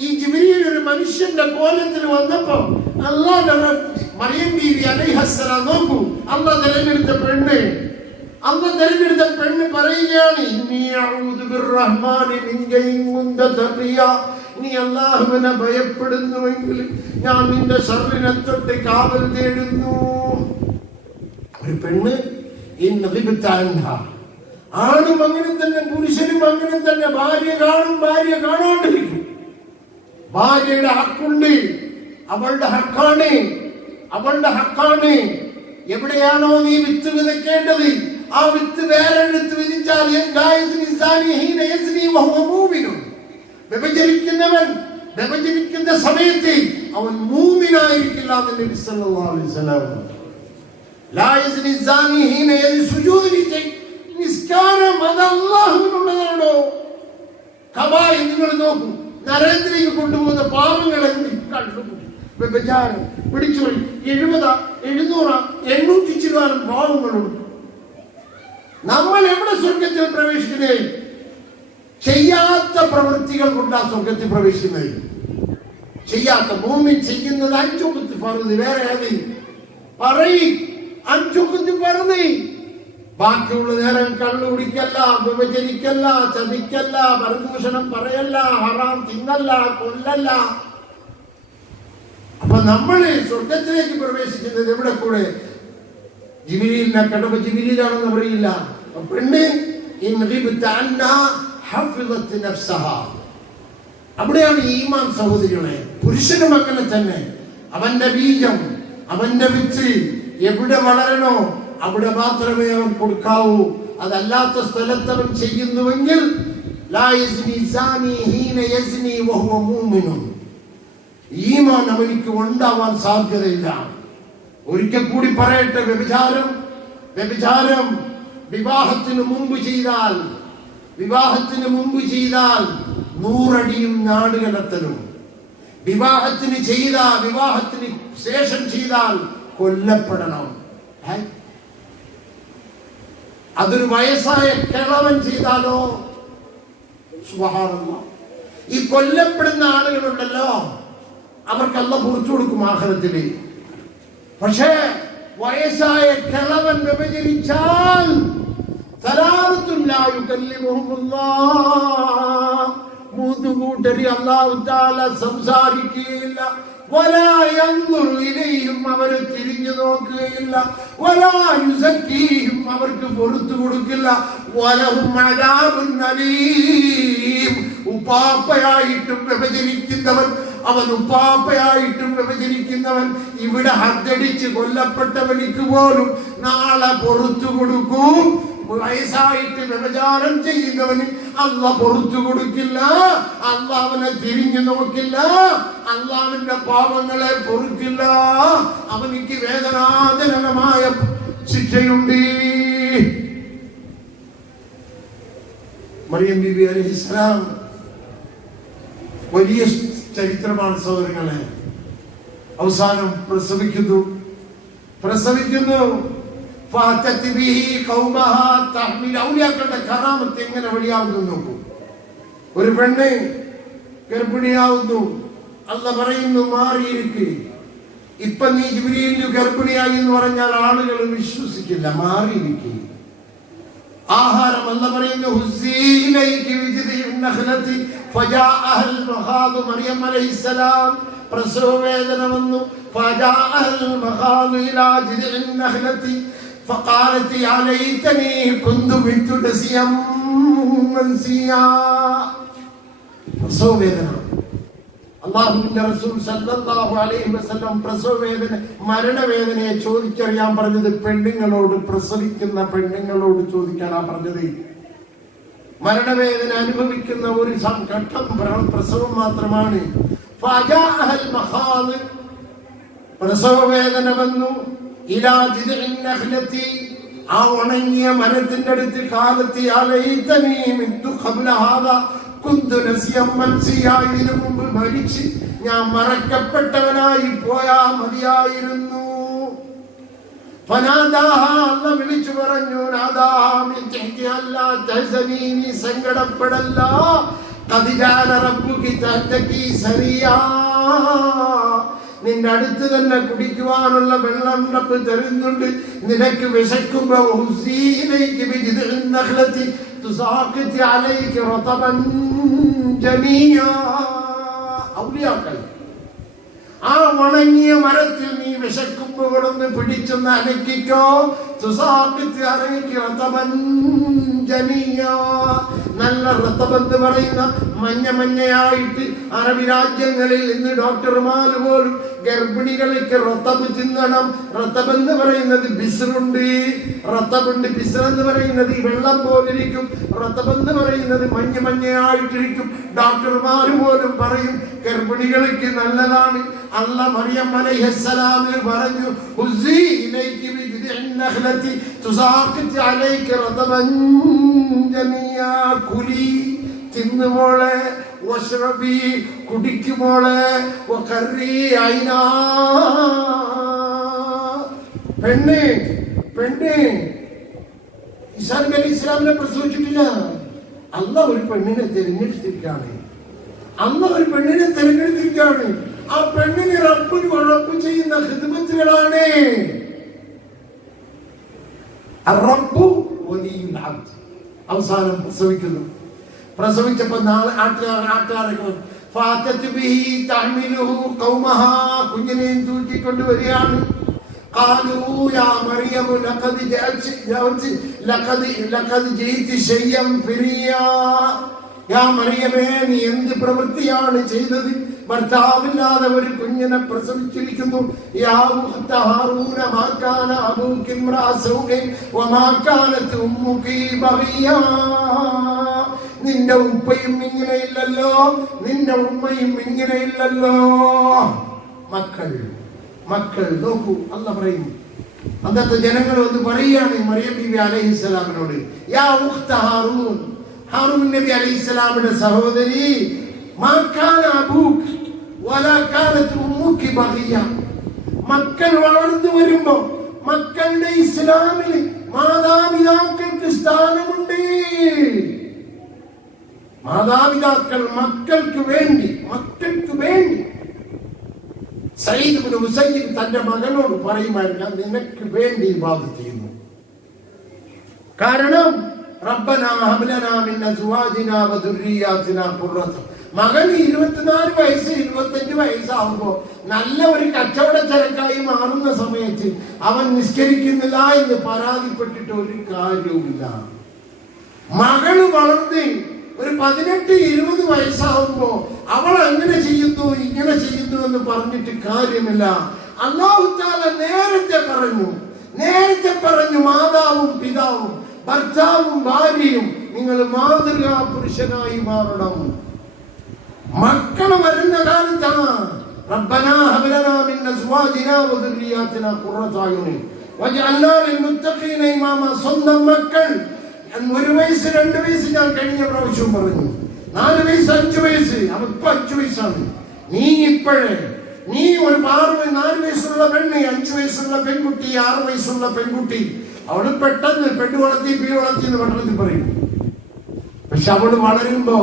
ഈ ജിബ്രീൽ ഒരു മനുഷ്യന്റെ കോലത്തിൽ വന്നപ്പോ അല്ലാഹുവിന്റെ മറിയം ബീവി അലൈഹിസ്സലാം നോക്കൂ, അല്ലാഹു തിരഞ്ഞെടുത്ത പെണ്ണ് പറയുകയാണ്, ഇന്നി അഊദു ബിർറഹ്മാനി മിൻക ഇൻ കുന്ത തഖിയ, നീ അല്ലാഹുവിനെ ഭയപ്പെടുന്നുവെങ്കിൽ ഞാൻ നിന്റെ ശർറിനെ തൊട്ട് കാവൽ തേടുന്നു. ഒരു പെണ്ണ് ആണും അങ്ങനെ തന്നെ, പുരുഷനും അങ്ങനെ തന്നെ. ഭാര്യ കാണും, ഭാര്യ കാണാണ്ടിരിക്കും. ഭാര്യയുടെ ഹക്കുണ്ട്, അവളുടെ ഹക്കാണ്. എവിടെയാണോ നീ വിത്ത് വിതയ്ക്കേണ്ടത് ആ വിത്ത് വേറെ എടുത്ത് വിധിച്ചാൽ വ്യഭിചരിക്കുന്ന സമയത്ത് അവൻ മൂമിനായിരിക്കില്ല എന്ന് നബി സല്ലല്ലാഹു അലൈഹി വസല്ലം. നിസ്കാരം അത് അല്ലാഹുവിനുള്ളതാണോ? കബായി നിങ്ങൾ നോക്കൂ, നരകത്തിലേക്ക് കൊണ്ടുപോകുന്ന പാപങ്ങൾ കണ്ടു. വ്യഭിചാരം, പിടിച്ചുപോയി 70, 700, 800 ചിലവാനും പാവങ്ങളുണ്ട്. നമ്മൾ എവിടെ സ്വർഗത്തിൽ പ്രവേശിക്കുന്നത്? ചെയ്യാത്ത പ്രവൃത്തികൾ കൊണ്ടാണ് സ്വർഗത്തിൽ പ്രവേശിക്കുന്നത്. ചെയ്യാത്ത മുഅ്മിൻ ചെയ്യുന്നത് 5 വഖ്ത് ഫർദ്, വേറെ ഏത് പറയും 5 വഖ്ത് ഫർദ്. ബാക്കിയുള്ള നേരം കള്ളു കുടിക്കല്ല, വ്യഭിചരിക്കല്ല, ചതിക്കല്ല, പരദൂഷണം പറയല്ല, ഹറാം തിന്നല്ല, കൊല്ലല്ല. അപ്പൊ നമ്മള് സ്വർഗത്തിലേക്ക് പ്രവേശിക്കുന്നത് എവിടെ കൂടെ? ജിബ്രീലിനെ കണ്ടപ്പോ ജിബ്രീലാണെന്ന് പറയില്ല. പെണ്ണ് അവിടെയാണ് ഈമാൻ സഹോദരികളെ. പുരുഷനും അങ്ങനെ തന്നെ. അവന്റെ ബീജം, അവന്റെ വിത്ത് എവിടെ വളരണോ അവിടെ മാത്രമേ അവൻ കൊടുക്കാവൂ. അതല്ലാത്ത സ്ഥലത്ത് അവൻ ചെയ്യുന്നുവെങ്കിൽ ഈമാൻ അവനിക്ക് ഉണ്ടാവാൻ സാധ്യതയില്ല. ഒരിക്കൽ കൂടി പറയട്ടെ, വ്യഭിചാരം വിവാഹത്തിന് മുമ്പ് ചെയ്താൽ 100 അടിയും നാടുകടത്തലും. വിവാഹത്തിന് ശേഷം ചെയ്താൽ കൊല്ലപ്പെടണം. അതൊരു വയസ്സായ കിളവൻ ചെയ്താലോ? സുബ്ഹാനല്ലാഹ്. ഈ കൊല്ലപ്പെടുന്ന ആളുകളുണ്ടല്ലോ, അവർക്ക് അല്ലാഹു പുറത്തു കൊടുക്കും ആഖിറത്തിൽ. പക്ഷേ വയസ്സായ കിളവൻ വ്യഭിചരിച്ചാൽ അല്ലാഹു തആല സംസാരിക്കുകയില്ല. അവരെ തിരിഞ്ഞു നോക്കുകയില്ല. അവർക്ക് പൊറുത്തു കൊടുക്കില്ല. ഉപ്പാപ്പയായിട്ടും വ്യഭിചരിക്കുന്നവൻ ഇവിടെ ഹദ്ദടിച്ച് കൊല്ലപ്പെട്ടവനിക്ക് പോലും നാളെ പൊറുത്തു കൊടുക്കും. വയസ്സായിട്ട് വ്യഭിചാരം ചെയ്യുന്നവന് അല്ലാഹു പൊറുത്തു കൊടുക്കില്ല. അല്ലാഹു അവനെ തിരിഞ്ഞു നോക്കില്ല. അല്ലാഹുവിന്റെ പാപങ്ങളെ പൊറുക്കില്ല. അവനിക്ക് വേദനാജനകമായ ശിക്ഷയുണ്ട്. മറിയം ബീബി അലൈഹിസ്സലാം വലിയ ചരിത്രമാണ് സഹോദരങ്ങളെ. അവസാനം പ്രസവിക്കുന്നു. ഔലിയാക്കളുടെ കറാമത്ത് എങ്ങനെ വഴിയാവുന്നു നോക്കൂ. ഒരു പെണ്ണ് ഗർഭിണിയാവുന്നു. അല്ലാഹു പറയുന്നു, മാറിയിരിക്ക്. ഇപ്പൊ നീ ജിബ്രീലിന് ഗർഭിണിയായി എന്ന് പറഞ്ഞാൽ ആളുകൾ വിശ്വസിക്കില്ല. മാറിയിരിക്ക്. ആഹാരം അല്ലാഹു പറയുന്നു, മറിയം അലൈഹിസ്സലാം പ്രസവ വേദന വന്നു. فقالت يا ليتني كنت مت نسيا منسيا. പ്രസവ വേദന. അല്ലാഹുവിന്റെ റസൂൽ സല്ലല്ലാഹു അലൈഹി വസല്ലം പ്രസവ വേദന, മരണവേദനയെ ചോദിച്ചറിയാൻ പറഞ്ഞത് പെണ്ണുങ്ങളോട്, പ്രസവിക്കുന്ന പെണ്ണുങ്ങളോട് ചോദിക്കാനാ പറഞ്ഞത്. മരണവേദന അനുഭവിക്കുന്ന ഒരു ഘട്ടം പ്രസവം മാത്രമാണ്. പ്രസവ വേദന വന്നു. ആ ഉണങ്ങിയ മരത്തിന്റെ അടുത്ത് കാലത്ത് ഇതിനു മുമ്പ് മരിച്ച് ഞാൻ മറക്കപ്പെട്ടവനായി പോയാ മതിയായിരുന്നു. വിളിച്ചു പറഞ്ഞു, നീ സങ്കടപ്പെടല്ല. നിന്റെ അടുത്ത് തന്നെ കുടിക്കുവാനുള്ള വെള്ളം റബ്ബ് തരുന്നുണ്ട്. നിനക്ക് വിശക്കുമ്പോ ഔലിയാക്കൾ ആ ഉണങ്ങിയ മരത്തിൽ നീ വിശക്കുമ്പോഴൊന്ന് പിടിച്ചൊന്ന് അനക്കിക്കോ. നല്ല റത്തബെന്ന് പറയുന്ന മഞ്ഞയായിട്ട് അറബി രാജ്യങ്ങളിൽ ഇന്ന് ഡോക്ടർമാർ പോലും ഗർഭിണികൾക്ക് റത്തബ് തിന്നണം. റത്തബെന്ന് പറയുന്നത് ബിസ്റുണ്ട്, റത്തബുണ്ട്. ബിസ്റെന്ന് പറയുന്നത് ഈ വെള്ളം പോലിരിക്കും. റത്തബെന്ന് പറയുന്നത് മഞ്ഞയായിട്ടിരിക്കും. ഡോക്ടർമാർ പോലും പറയും ഗർഭിണികൾക്ക് നല്ലതാണ്. അല്ല മറിയം അലൈഹിസ്സലാമിന് പറഞ്ഞു, ഉസ്സി ഇലൈകി ബിജിദിൻ നഖ്ലതി തുസാഖിത് അലൈക റതബൻ ജമിയാ, കുലി തിന്നുമോളെ, വശ്റബി കുടിക്കുമോളെ, വഖറി ഐനാ. പെണ്ണെ ഈസാ നബി അലൈഹി ഇസ്ലാമിനെ പ്രസവിച്ചിട്ടില്ല. അല്ലാഹ് ഒരു പെണ്ണിനെ തിരഞ്ഞെടുത്തിരിക്കുകയാണ്. ആ പെണ്ണിന് റബ്ബ് ചെയ്യുന്ന ഖിദ്മത്തുകളാണ്. അവസാനം പ്രസവിച്ചപ്പോ കുഞ്ഞിനെയും തൂക്കിക്കൊണ്ടുവരികയാണ്. നീ എന്ത് പ്രവൃത്തിയാണ് ചെയ്തത്? ഭർത്താവില്ലാതെ ഒരു കുഞ്ഞിനെ പ്രസവിച്ചിരിക്കുന്നു. നിന്റെ ഉപ്പയും ഇങ്ങനെയില്ലല്ലോ, നിന്റെ ഉമ്മയും ഇങ്ങനെയില്ലല്ലോ. മക്കൾ നോക്കൂ, അല്ല പറയും. അന്നത്തെ ജനങ്ങൾ ഒന്ന് പറയുകയാണ് മറിയം ബീവി അലൈഹിസ്സലാമിനോട്, യാ ഉഖ്ത ഹാറൂൻ, ഹാറൂൻ നബി അലൈഹിസ്സലാമിന്റെ സഹോദരി, മക്കൾ വളർന്നു വരുമ്പോ മക്കളുടെ ഇസ്ലാമിൽ മാതാപിതാക്കൾക്ക് സ്ഥാനമുണ്ട്. മാതാപിതാക്കൾ മക്കൾക്ക് വേണ്ടി സയ്യിദ് ഇബ്നു മുസയ്യിബ് തന്റെ മകനോട് പറയുമായിരുന്നു, നിനക്ക് വേണ്ടി ഇബാദത്ത് ചെയ്യുന്നു. കാരണം റബ്ബനാ ഹബ് ലനാ മിൻ അസ്വാജിനാ വദുർരിയാതിനാ ഖുർറത. മകൻ 24 വയസ്സ് 25 വയസ്സാവുമ്പോ നല്ല ഒരു കച്ചവട ചരക്കായി മാറുന്ന സമയത്ത് അവൻ നിസ്കരിക്കുന്നില്ല എന്ന് പരാതിപ്പെട്ടിട്ട് ഒരു കാര്യവുമില്ല. മകള് വളർന്ന് ഒരു 18-20 വയസ്സാവുമ്പോ അവൾ അങ്ങനെ ചെയ്യുന്നു ഇങ്ങനെ ചെയ്യുന്നു എന്ന് പറഞ്ഞിട്ട് കാര്യമില്ല. അല്ലാഹു തആല നേരത്തെ പറഞ്ഞു മാതാവും പിതാവും ഭർത്താവും ഭാര്യയും നിങ്ങൾ മാതൃകാ പുരുഷനായി മാറണം. മക്കള് വരുന്ന കാലത്താണ് റബ്ബനാ ഹബ് ലനാ മിൻ അസ്വാജിനാ വദുർരിയാതിനാ ഖുർറത അയുനി വജഅൽനാ ലിൽ മുത്തഖീന ഇമാമ. സ്വന്തം മക്കൾ 1 വയസ്സ് 2 വയസ്സ് ഞാൻ കഴിഞ്ഞ പ്രാവശ്യം പറഞ്ഞു, 4 വയസ്സ് 5 വയസ്സ്, അവർക്ക് 5 വയസ്സാണ്. നീ ഒരു 4 വയസ്സുള്ള പെണ്ണ്, 5 വയസ്സുള്ള പെൺകുട്ടി, 6 വയസ്സുള്ള പെൺകുട്ടി, അവള് പെട്ടെന്ന് പെണ്ണു വളർത്തി പീ വളർത്തി എന്ന് പട്ടണത്തിൽ പറയും. പക്ഷെ അവള് വളരുമ്പോ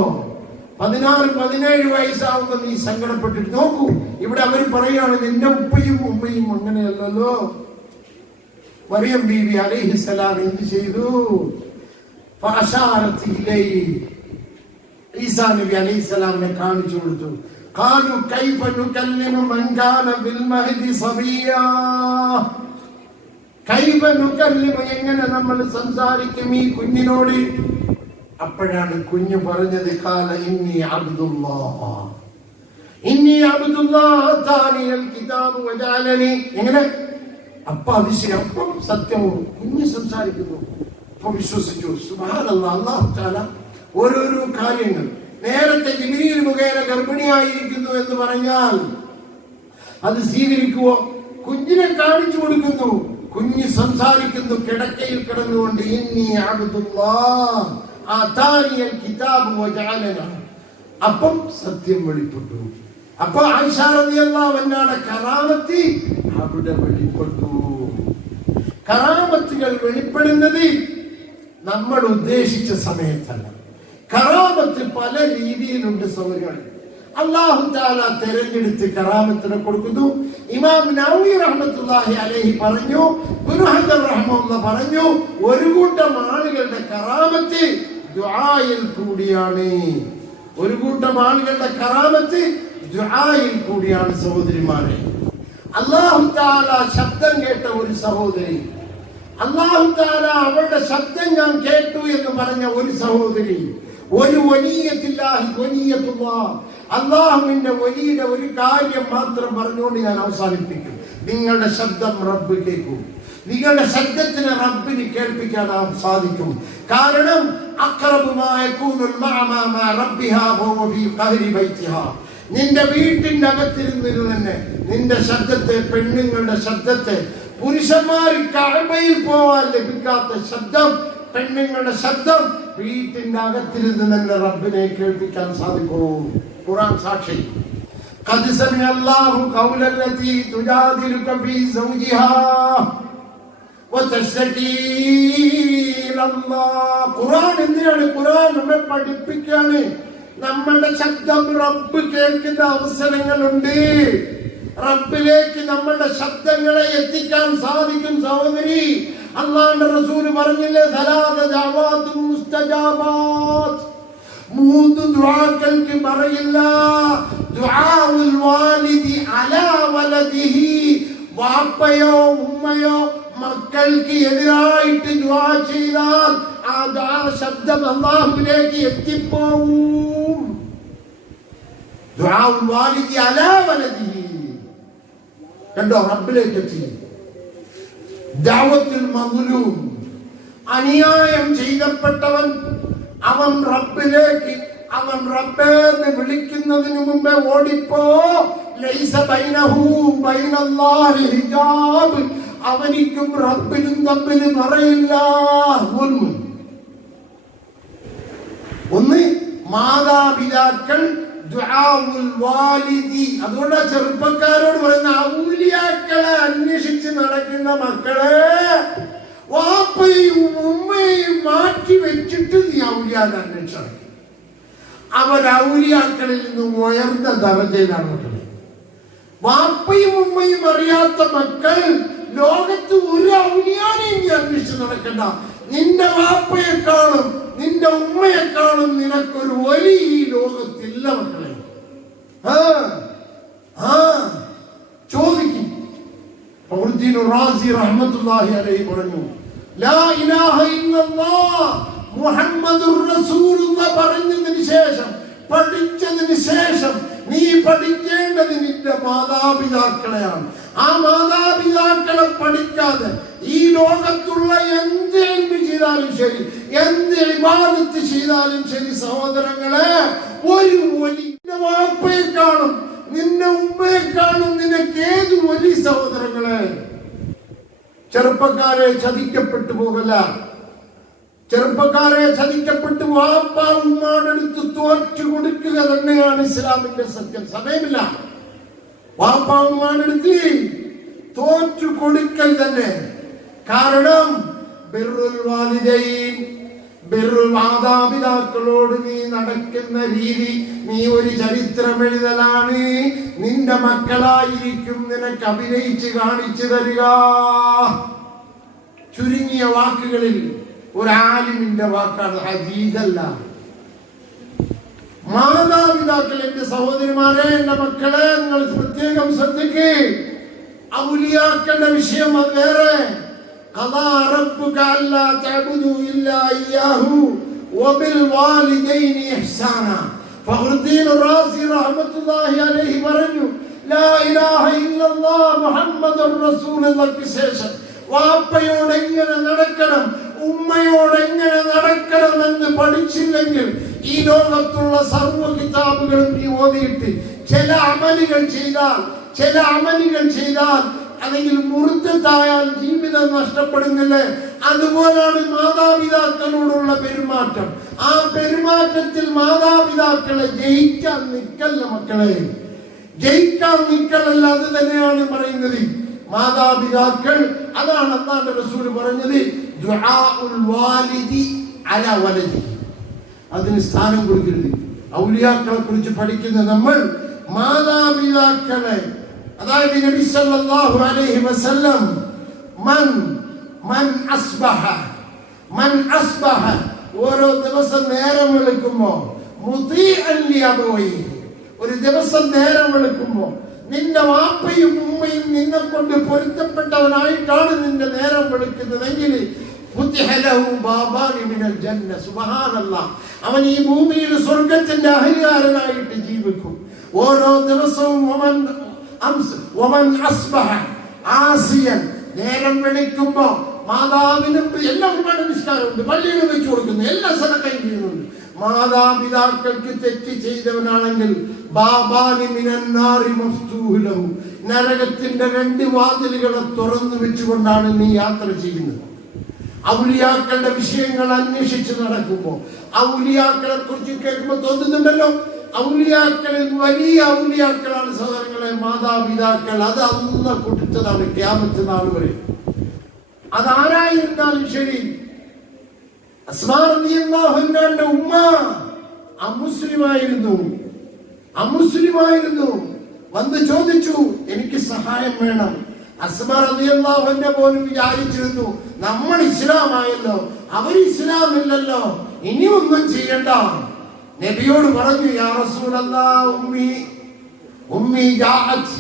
16-17 വയസ്സാവുമ്പോ നീ സങ്കടപ്പെട്ടിട്ട് നോക്കൂ. ഇവിടെ അവർ പറയാണ്, നിന്റെ ഉപ്പയും ഉമ്മയും അങ്ങനെയല്ലല്ലോ. മറിയം ബീവി അലൈഹിസ്സലാം എന്ത് ചെയ്തു? ഈസാ നബി അലൈഹിസ്സലാമിനെ കാണിച്ചു കൊടുത്തു. ഖാലു കൈഫ നുകല്ലിമു മൻ കാന ഫിൽ മഹ്ദി സബിയാ. കൈഫ നുകല്ലിമു, എങ്ങനെ നമ്മൾ സംസാരിക്കും ഈ കുഞ്ഞിനോട്? അപ്പോഴാണ് കുഞ്ഞു പറഞ്ഞത്, ഖാല ഇന്നി അബ്ദുല്ലാഹ് താനിയൽ കിതാബ് വജഅലനി. എങ്ങനെ? അപ്പം സത്യവും കുഞ്ഞ് സംസാരിക്കുന്നു. അപ്പൊ വിശ്വസിച്ചു. സുബ്ഹാനല്ലാഹ്. അല്ലാഹു തആല ഓരോരോ കാര്യങ്ങൾ നേരത്തെ ജിബ്രീൽ മുഖേന ഗർഭിണിയായിരിക്കുന്നു എന്ന് പറഞ്ഞാൽ അത് സ്വീകരിക്കുവോ? കുഞ്ഞിനെ കാണിച്ചു കൊടുക്കുന്നു, കുഞ്ഞ് സംസാരിക്കുന്നു കിടക്കയിൽ കിടന്നുകൊണ്ട്. ഇന്നി അബ്ദുല്ലാഹ് ആതാനിയൽ കിതാബ് വജഅലനി. അപ്പം സത്യം വെളിപ്പെട്ടു. അപ്പൊ ആയിഷ റളിയല്ലാഹു അൻഹയുടെ കറാമത്ത് അവിടെ വെളിപ്പെട്ടു. കറാമത്തുകൾ വെളിപ്പെടുന്നത് നമ്മൾ ഉദ്ദേശിച്ച സമയത്തല്ല. കറാമത്ത് പല രീതിയിലുണ്ട്. സൗകര്യങ്ങൾ അല്ലാഹു തആല തിരഞ്ഞെടുത്ത് കറാമത്തിനെ കൊടുക്കുന്നു. ഇമാം നവവി റഹ്മത്തുള്ളാഹി അലൈഹി പറഞ്ഞു, ഇബ്നു ഹജർ റഹ്മത്തുള്ളാഹി പറഞ്ഞു, ഒരു കൂട്ടം ആളുകളുടെ കറാമത്ത് ദുആയിൽ കൂടിയാണ്. ഒരു കൂട്ടം ആളുകളുടെ കറാമത്ത് ദുആയിൽ കൂടിയാണ്. സഹോദരിമാരെ, അല്ലാഹു തആല ശബ്ദം കേട്ട ഒരു സഹോദരി, അല്ലാഹു തആല അവളുടെ ശബ്ദം ഞാൻ കേട്ടു എന്ന് പറഞ്ഞ ഒരു സഹോദരി, ഒരു വലിയത്തില്ലാഹി വലിയത്തുല്ലാഹ്, അല്ലാഹുവിന്റെ വലിയുടെ ഒരു കാര്യം മാത്രം പറഞ്ഞുകൊണ്ട് ഞാൻ അവസാനിപ്പിക്കും. നിങ്ങളുടെ ശബ്ദം റബ്ബ് കേൾക്കും. നിങ്ങളുടെ ശബ്ദത്തിന് റബ്ബിന് കേൾപ്പിക്കാൻ സാധിക്കും. കാരണം നിന്റെ വീട്ടിന്റെ അകത്തിരുന്നിരുന്ന് തന്നെ നിന്റെ ശബ്ദത്തെ, പെണ്ണുങ്ങളുടെ ശബ്ദത്തെ, പുരുഷന്മാർ കഅബയിൽ പോവാൻ ലഭിക്കാത്ത ശബ്ദം, പെണ്ണുങ്ങളുടെ ശബ്ദം വീട്ടിന്റെ അകത്തിരുന്ന് തന്നെ റബ്ബിനെ കേൾപ്പിക്കാൻ സാധിക്കും. ഖുർആൻ സാക്ഷി. ഖദ് സമിഅ അല്ലാഹു ഖൗലല്ലതി തുജാദിലുക ഫീ സൗജിഹാ വതശ്തകീ ഇലല്ലാഹ്. ഖുർആൻ എന്തിനാണ്? ഖുർആൻ നമ്മെ പഠിപ്പിക്കാണ്. നമ്മുടെ ശബ്ദം റബ്ബ് കേൾക്കുന്ന അവസരങ്ങളുണ്ട്. റബ്ബിലേക്ക് നമ്മുടെ ശബ്ദങ്ങളെ എത്തിക്കാൻ സാധിക്കും. സഹോദരി, അല്ലാഹുവിന്റെ റസൂൽ പറഞ്ഞില്ലേ, സലാസ ദഅവാതുൻ മുസ്തജാബാത്ത്, മൂന്ന് ദുആകൾക്ക് പറയില്ല. ദുആഉൽ വാലിദി അലാ വലദിഹി, വാപ്പയോ ഉമ്മയോ മക്കൾക്ക് എതിരായിട്ട് ദുആ ചെയ്താൽ ആ ദുആ ശബ്ദം അല്ലാഹുവിലേക്ക് എത്തിപ്പോവും. ദുആഉൽ വാലിദി അലാ വലദിഹി, കണ്ടോ, റബ്ബിലേക്ക് എത്തി. ദഅവത്തുൽ മദ്ലൂം, അന്യായം ചെയ്യപ്പെട്ടവൻ, അവൻ റബ്ബിലേക്ക്, അവൻ റബ്ബേന്ന് വിളിക്കുന്നതിന് മുമ്പേ ഓടിപ്പോ. ലൈസ ബൈനഹു ബൈനല്ലാഹി ഹിജാബ്, അവനിക്കും റബ്ബിനും തമ്മിൽ മറയില്ല. ഒന്ന് മാതാപിതാക്കൾ, ദുആഉൽ വാലിദി. അതുകൊണ്ട് ചെറുപ്പക്കാരോട് പറയുന്ന, ഔലിയാക്കളെ അന്വേഷിച്ച് നടക്കുന്ന മക്കളെ, വാപ്പയും ഉമ്മയും മാറ്റി വെച്ചിട്ട് നീ ഔലിയാനെ അന്വേഷിച്ചു. അവർ ഔലിയാക്കളിൽ നിന്ന് ഉയർന്ന ദർജയിലാണ് മക്കളെ. വാപ്പയും ഉമ്മയും അറിയാത്ത മക്കൾ ലോകത്ത് ഒരു ഔലിയാനെയും നീ അന്വേഷിച്ച് നടക്കണ്ട. നിന്റെ വാപ്പയെക്കാളും നിന്റെ ഉമ്മയെക്കാളും നിനക്കൊരു വലിയ ഈ ലോകത്തില്ല മക്കളെ. ചോദിക്കും. റാസി റഹ്മത്തുള്ളാഹി അലൈഹി പറഞ്ഞു, ലാ ഇലാഹ ഇല്ലല്ലാഹ് മുഹമ്മദുർ റസൂലുള്ളാഹ് പറഞ്ഞതിന് ശേഷം, പഠിച്ചതിന് ശേഷം നീ പഠിക്കേണ്ടത് നിന്റെ മാതാപിതാക്കളെയാണ്. ആ മാതാപിതാക്കളെ പഠിക്കാതെ ഈ ലോകത്തുള്ള എന്ത് ചെയ്താലും ശരി, എന്ത് ഇബാദത്ത് ചെയ്താലും ശരി, സഹോദരങ്ങളെ, ഒരു വലിയ വാപ്പയെക്കാളും നിന്റെ ഉമ്മയെക്കാളും നിനക്ക് ഏത് വലിയ സഹോദരങ്ങളെ. ചെറുപ്പക്കാരെ ചതിക്കപ്പെട്ടു പോകല്ല. ചെറുപ്പക്കാരെ ചതിക്കപ്പെട്ടു വാപ്പ ഉമ്മാടെടുത്ത് തോറ്റു കൊടുക്കുക തന്നെയാണ് ഇസ്ലാമിന്റെ സത്യം. സമയമില്ല. വാപ്പ ഉമ്മാടെടുത്ത് തോറ്റു കൊടുക്കൽ തന്നെ. കാരണം ബിർറുൽ വാലിദൈൻ, ബിർറുൽ മാതാപിതാക്കളോട് നീ നടക്കുന്ന രീതി, നീ ഒരു ചരിത്രം എഴുതലാണ്. നിന്റെ മക്കളായിരിക്കും നിനക്ക് അഭിനയിച്ച് കാണിച്ചു തരിക. ചുരുങ്ങിയ വാക്കുകളിൽ ഒരു ആലിമിന്റെ വാക്കാണ്, ഹദീസല്ല. മാതാപിതാക്കൾ, എന്റെ സഹോദരിമാരെ, എന്റെ മക്കളെ, നിങ്ങൾ പ്രത്യേകം ശ്രദ്ധിക്കേ. ഔലിയാക്കളുടെ വിഷയം അത് വേറെ. ഖദാ റബ്ബുക അല്ലാ തഅബുദു ഇല്ലാ ഇയ്യാഹു വബിൽ വാലിദൈനി ഇഹ്സാനാ. ഫഖ്റുദ്ദീൻ റാസി റഹ്മത്തുള്ളാഹി അലൈഹി പറഞ്ഞു, ലാ ഇലാഹ ഇല്ലല്ലാഹ് മുഹമ്മദുർ റസൂലുള്ളാഹിക്ക് ശേഷം വാപ്പയോട് എങ്ങനെ നടക്കണം, ഉമ്മയോട് എങ്ങനെ നടക്കണമെന്ന് പഠിച്ചില്ലെങ്കിൽ ഈ ലോകത്തുള്ള സർവ്വ കിതാബുകളും നീ ഓതിയിട്ട് ചില അമലുകൾ ചെയ്താൽ അല്ലെങ്കിൽ മുർത്തത്തായാൽ ജീവിതം നഷ്ടപ്പെടുന്നില്ലേ? അതുപോലാണ് മാതാപിതാക്കളോടുള്ള പെരുമാറ്റം. ആ പെരുമാറ്റത്തിൽ മാതാപിതാക്കളെ ജയിക്കാൻ നിൽക്കല്ല മക്കളെ, ജയിക്കാൻ നിൽക്കലല്ല. അത് തന്നെയാണ് പറയുന്നത്. മാതാപിതാക്കൾ, അതാണ് അല്ലാഹുവിന്റെ റസൂൽ പറഞ്ഞത്, ദുആഉൽ വാലിദി അലാ വലദി, അതിന് സ്ഥാനം കൊടുക്കരുത്. ഔലിയാക്കളെ കുറിച്ച് പഠിക്കുന്ന നമ്മൾ മാതാപിതാക്കളെ അതായത് നബി സല്ലല്ലാഹു അലൈഹി വസല്ലം മൻ അസ്ബഹ ഓരോ ദിവസം നേരം വെളുക്കുമ്പോ മുതീഅൻ ലിഅബവൈഹി, ഒരു ദിവസം നേരം വെളുക്കുമ്പോ നിന്റെ വാപ്പയും ഉമ്മയും നിന്നെ കൊണ്ട് പൊരുത്തപ്പെട്ടവനായിട്ടാണ് നിന്റെ നേരം വെളുക്കുന്നതെങ്കിൽ അവൻ ഈ ഭൂമിയിൽ സ്വർഗത്തിന്റെ അഹങ്കാരനായിട്ട് ജീവിക്കും. ഓരോ ദിവസവും നേരം വെളുക്കുമ്പോ മാതാവിനും എല്ലാം ഒരുപാട് നിസ്കാരമുണ്ട്, പള്ളിയിൽ വെച്ചു കൊടുക്കുന്നു, എല്ലാ സദഖയും ചെയ്യുന്നുണ്ട്. മാതാപിതാക്കൾക്ക് തെറ്റ് ചെയ്തവനാണെങ്കിൽ നരകത്തിന്റെ 2 വാതിലുകളെ തുറന്നു വെച്ചുകൊണ്ടാണ് നീ യാത്ര ചെയ്യുന്നത്. ഔലിയാക്കളുടെ വിഷയങ്ങൾ അന്വേഷിച്ച് നടക്കുമ്പോ ഔലിയാക്കളെ കുറിച്ച് കേൾക്കുമ്പോൾ തോന്നുന്നുണ്ടല്ലോ, ഔലിയാക്കളിൽ വലിയ ഔലിയാക്കളാണ് സഹോദരങ്ങളെ മാതാപിതാക്കൾ. അത് അല്ലാഹു കൊടുത്തതാണ് ഖിയാമത്ത് നാൾ വരെ. അതാരായിരുന്നാലും ശരി, അസ്മാ റളിയല്ലാഹു അൻഹയുടെ ഉമ്മ അമുസ്ലിമായിരുന്നു. വന്ന് ചോദിച്ചു, എനിക്ക് സഹായം വേണം. അസ്മാ റളിയല്ലാഹു അൻഹ പോലും വിചാരിച്ചിരുന്നു, നമ്മൾ ഇസ്ലാമായല്ലോ, അവർ ഇസ്ലാമില്ലല്ലോ, ഇനി ഒന്നും ചെയ്യണ്ട. നബിയോട് പറഞ്ഞു, യാ റസൂലല്ലാഹ് ഉമ്മി ജാഅത്,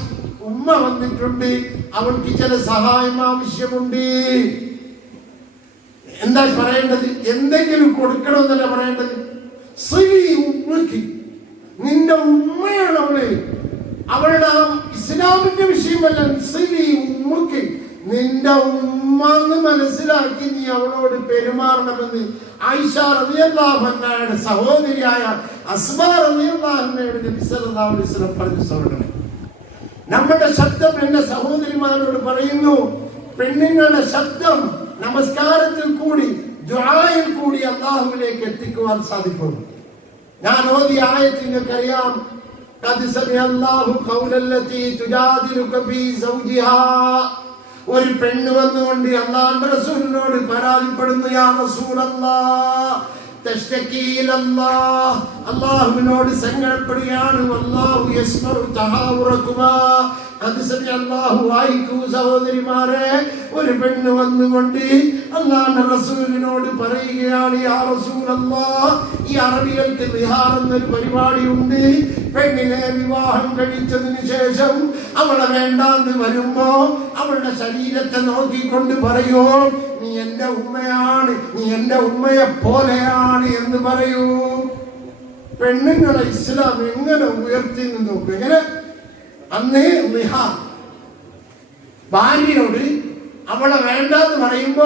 ഉമ്മ വന്നിട്ടുണ്ട്, അവൾക്ക് ചില സഹായം ആവശ്യമുണ്ട്. എന്താ പറയേണ്ടത്? എന്തെങ്കിലും കൊടുക്കണമെന്നല്ല പറയേണ്ടത്. നിന്റെ ഉമ്മയാണ് അവളുടെ ഇസ്ലാമിന്റെ വിഷയമല്ല. നിന്റെ ഉമ്മ എന്ന് മനസ്സിലാക്കി നീ അവളോട് പെരുമാറണമെന്ന് ആയിഷ റളിയല്ലാഹു അൻഹയുടെ സഹോദരിയായ അസ്മാ റളിയല്ലാഹു അൻഹയോട് നബി സല്ലല്ലാഹു അലൈഹി വസല്ലം പറഞ്ഞു. സഹോദരനെ, നമ്മുടെ ശബ്ദം എന്റെ സഹോദരിമാരോട് പറയുന്നു, പെണ്ണുങ്ങളുടെ ശബ്ദം നമസ്കാരത്തിൽ കൂടി ദുആയിൽ കൂടി അല്ലാഹുവിലേക്ക് എത്തിക്കുവാൻ സാധിക്കും. ഞാൻ ഓതിയ ആയത്ത് നിങ്ങൾക്കറിയാം. ഖദ് സമിഅല്ലാഹു ഖൗലല്ലതി തുജാദിലുക ഫീ സൗജിഹാ. ഒരു പെണ്ണ് വന്നുകൊണ്ട് അല്ലാഹുവിന്റെ റസൂലിനോട് പരാതിപ്പെടുന്നു, യാ റസൂലല്ലാഹ് തശ്തകീ ഇലല്ലാഹ്, അല്ലാഹുവിനോട് സങ്കടപ്പെടുകയാണ്. വല്ലാഹു യസ്മഉ തഹാവുറകുമാ. സഹോദരിമാരെ, ഒരു പെണ്ണ് വന്നുകൊണ്ട് അല്ലാഹുവിന്റെ റസൂലിനോട് പറയുകയാണ്, യാ റസൂലല്ലാഹ്, ഈ അറബികൾക്ക് റിഹാർ എന്നൊരു പരിപാടിയുണ്ട്. പെണ്ണിനെ വിവാഹം കഴിച്ചതിന് ശേഷം അവളെ വേണ്ടാന്ന് വരുമ്പോ അവളുടെ ശരീരത്തെ നോക്കിക്കൊണ്ട് പറയൂ, നീ എന്റെ ഉമ്മയാണ്, നീ എന്റെ ഉമ്മയെ പോലെയാണ് എന്ന് പറയൂ. പെണ്ണുങ്ങളെ ഇസ്ലാം എങ്ങനെ ഉയർത്തി നോക്കൂ. എങ്ങനെ? അന്നേ ഭാര്യയോട് അവളെ വേണ്ടെന്ന് പറയുമ്പോ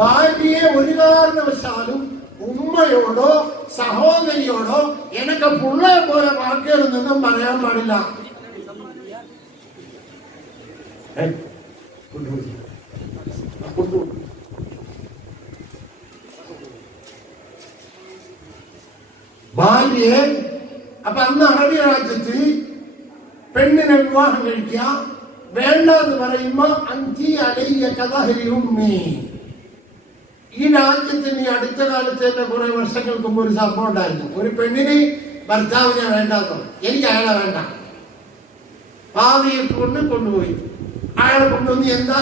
ഭാര്യയെ ഒരു കാരണവശാലും ഉമ്മയോടോ സഹോദരിയോടോ എനക്ക് പുള്ളയെ പോലെ വാക്കുകളൊന്നും പറയാൻ പാടില്ല. ഭാര്യയെ അപ്പൊ അന്ന് അറബി രാജ്യത്ത് പെണ്ണിനെ വിവാഹം കഴിക്കുക വേണ്ടെന്ന് പറയുമ്പോ ഈ രാജ്യത്തിന് ഈ അടുത്ത കാലത്ത് തന്നെ കുറെ വർഷങ്ങൾക്ക് മുമ്പ് ഒരു സംഭവം ഉണ്ടായിരുന്നു. ഒരു പെണ്ണിന് ഭർത്താവിനെ വേണ്ടാന്നോ, എനിക്ക് അയാളെ വേണ്ട, ഭാവിയെ കൊണ്ടുപോയി അയാളെ കൊണ്ടുവന്ന് എന്താ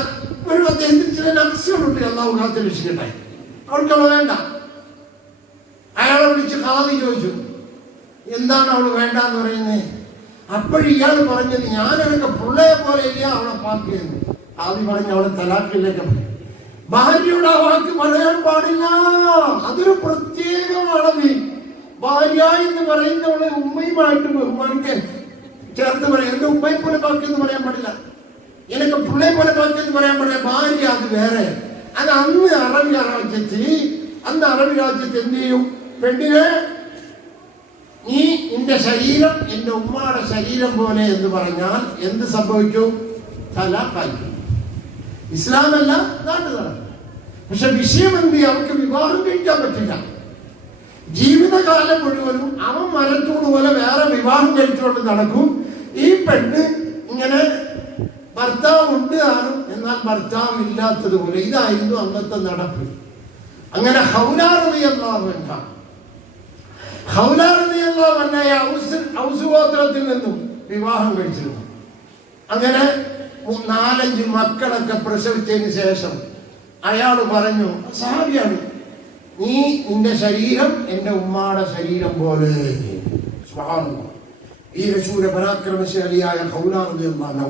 ഒരു അദ്ദേഹത്തിന് ചില നർസുകളുണ്ട്, അല്ലാഹു കാത്ത് രക്ഷിക്കട്ടെ, അവൾക്കവളെ വേണ്ട. അയാളെ വിളിച്ച് ഖാദി ചോദിച്ചു, എന്താണ് അവള് വേണ്ടെന്ന് പറയുന്നത്? അപ്പോഴിയാൾ പറഞ്ഞത്, ഞാൻ അവൾക്ക് പുള്ളയെ പോലെ ഇല്ല അവളെ പാക്കിയെന്ന്. ഖാദി പറഞ്ഞു, അവളെ തലാഖിലേക്ക് പോയി. ഭാര്യയുടെ ആ വാക്ക് പറയാൻ പാടില്ല, അതൊരു പ്രത്യേക അളവ്. ഭാര്യ എന്ന് പറയുന്നവളെ ഉമ്മയുമായിട്ട് ബഹുമാനിക്കാൻ ചേർത്ത് പറയാം. എന്റെ ഉമ്മയെ പോലെ പാക്കിയെന്ന് പറയാൻ പാടില്ല, എനിക്ക് പുള്ളയെ പോലെ പാക്കിയെന്ന് പറയാൻ പാടില്ല. ഭാര്യ അത് വേറെ. അത് അന്ന് അറബി രാജ്യത്ത് എന്ത് ചെയ്യും? പെണ്ണിനെ നീ നിന്റെ ശരീരം എന്റെ ഉമ്മയുടെ ശരീരം പോലെ എന്ന് പറഞ്ഞാൽ എന്ത് സംഭവിക്കും? തലാഖായി. ഇസ്ലാമല്ല, നാട്ടുകാരാണ്. പക്ഷെ വിഷയം എന്ത്? അവർക്ക് വിവാഹം കഴിക്കാൻ പറ്റില്ല. ജീവിതകാലം മുഴുവനും അവൻ മരത്തൂട് പോലെ വേറെ വിവാഹം കഴിച്ചുകൊണ്ട് നടക്കും. ഈ പെണ്ണ് ഇങ്ങനെ ഭർത്താവ് ഉണ്ട് കാണും, എന്നാൽ ഭർത്താവ് ഇല്ലാത്തതുപോലെ. ഇതായിരുന്നു അന്നത്തെ നടപ്പ്. അങ്ങനെ ഹൗലാ റളിയല്ലാഹു അൻഹ റളിയല്ലാഹു അൻഹയെ ഔസ് ഗോത്രത്തിൽ നിന്നും വിവാഹം കഴിച്ചിരുന്നു. അങ്ങനെ 4-5 മക്കളൊക്കെ പ്രസവിച്ചതിന് ശേഷം അയാൾ പറഞ്ഞു, സഹാബിയാണ്, നീ നിന്റെ ശരീരം എന്റെ ഉമ്മാടെ ശരീരം പോലെ. സുബ്ഹാനല്ലാഹ്. വീരശൂര പരാക്രമശാലിയായ ഖൗലാ റളിയല്ലാഹു അൻഹ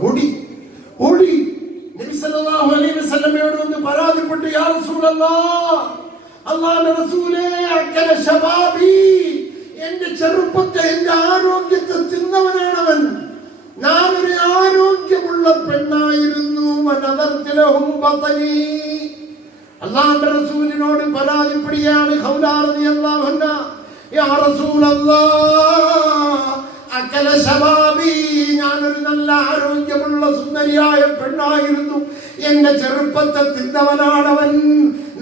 ഓടി നബി സല്ലല്ലാഹു അലൈഹി വസല്ലമയോട് വന്ന് പരാതിപ്പെട്ടു, യാ റസൂലല്ലാഹ്, അല്ലാഹുവിന്റെ റസൂലേ, അക്കല ശബാബി, എന്റെ ചെറുപ്പത്തെ, എന്റെ ആരോഗ്യത്തെ തിന്നവനാണവൻ. ഞാനൊരു ആരോഗ്യമുള്ള പെണ്ണായിരുന്നു. അല്ലാഹുവിന്റെ റസൂലിനോട് പരാതിപ്പെടുകയാണ് ഖൗലാ റളിയല്ലാഹു അൻഹ, യാ റസൂലല്ലാഹ്, അക്കല ശബാബി, ഞാനൊരു നല്ല ആരോഗ്യമുള്ള സുന്ദരിയായ പെണ്ണായിരുന്നു. എന്റെ ചെറുപ്പത്തെ തിന്നവനാണവൻ.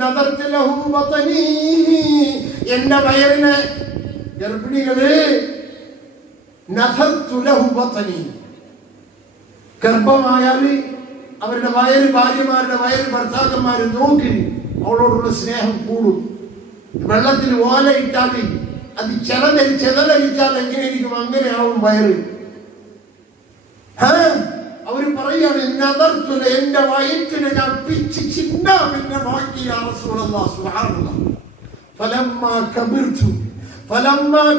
നദർതു ലഹു ബതനി, എന്റെ വയറിനെ, ഗർഭിണികളെ, നദർതു ലഹു ബതനി, ഗർഭമായാല് അവരുടെ വയറ്, ഭാര്യമാരുടെ വയറ് ഭർത്താക്കന്മാര് നോക്കി അവളോടുള്ള സ്നേഹം കൂടും. വെള്ളത്തിൽ ഓല ഇട്ടാൽ അത് ചെതലരിച്ചാൽ എങ്ങനെയിരിക്കും, അങ്ങനെ ആവും വയറ്. അവര് പറയാണ്, എന്റെ വയറ്റിനെ ഞാൻ പിച്ച് ചിന്നാമിന്നെ നോക്കി. യാ റസൂലല്ലാഹ്, സുബ്ഹാനല്ലാഹ്. ഫലമ്മാ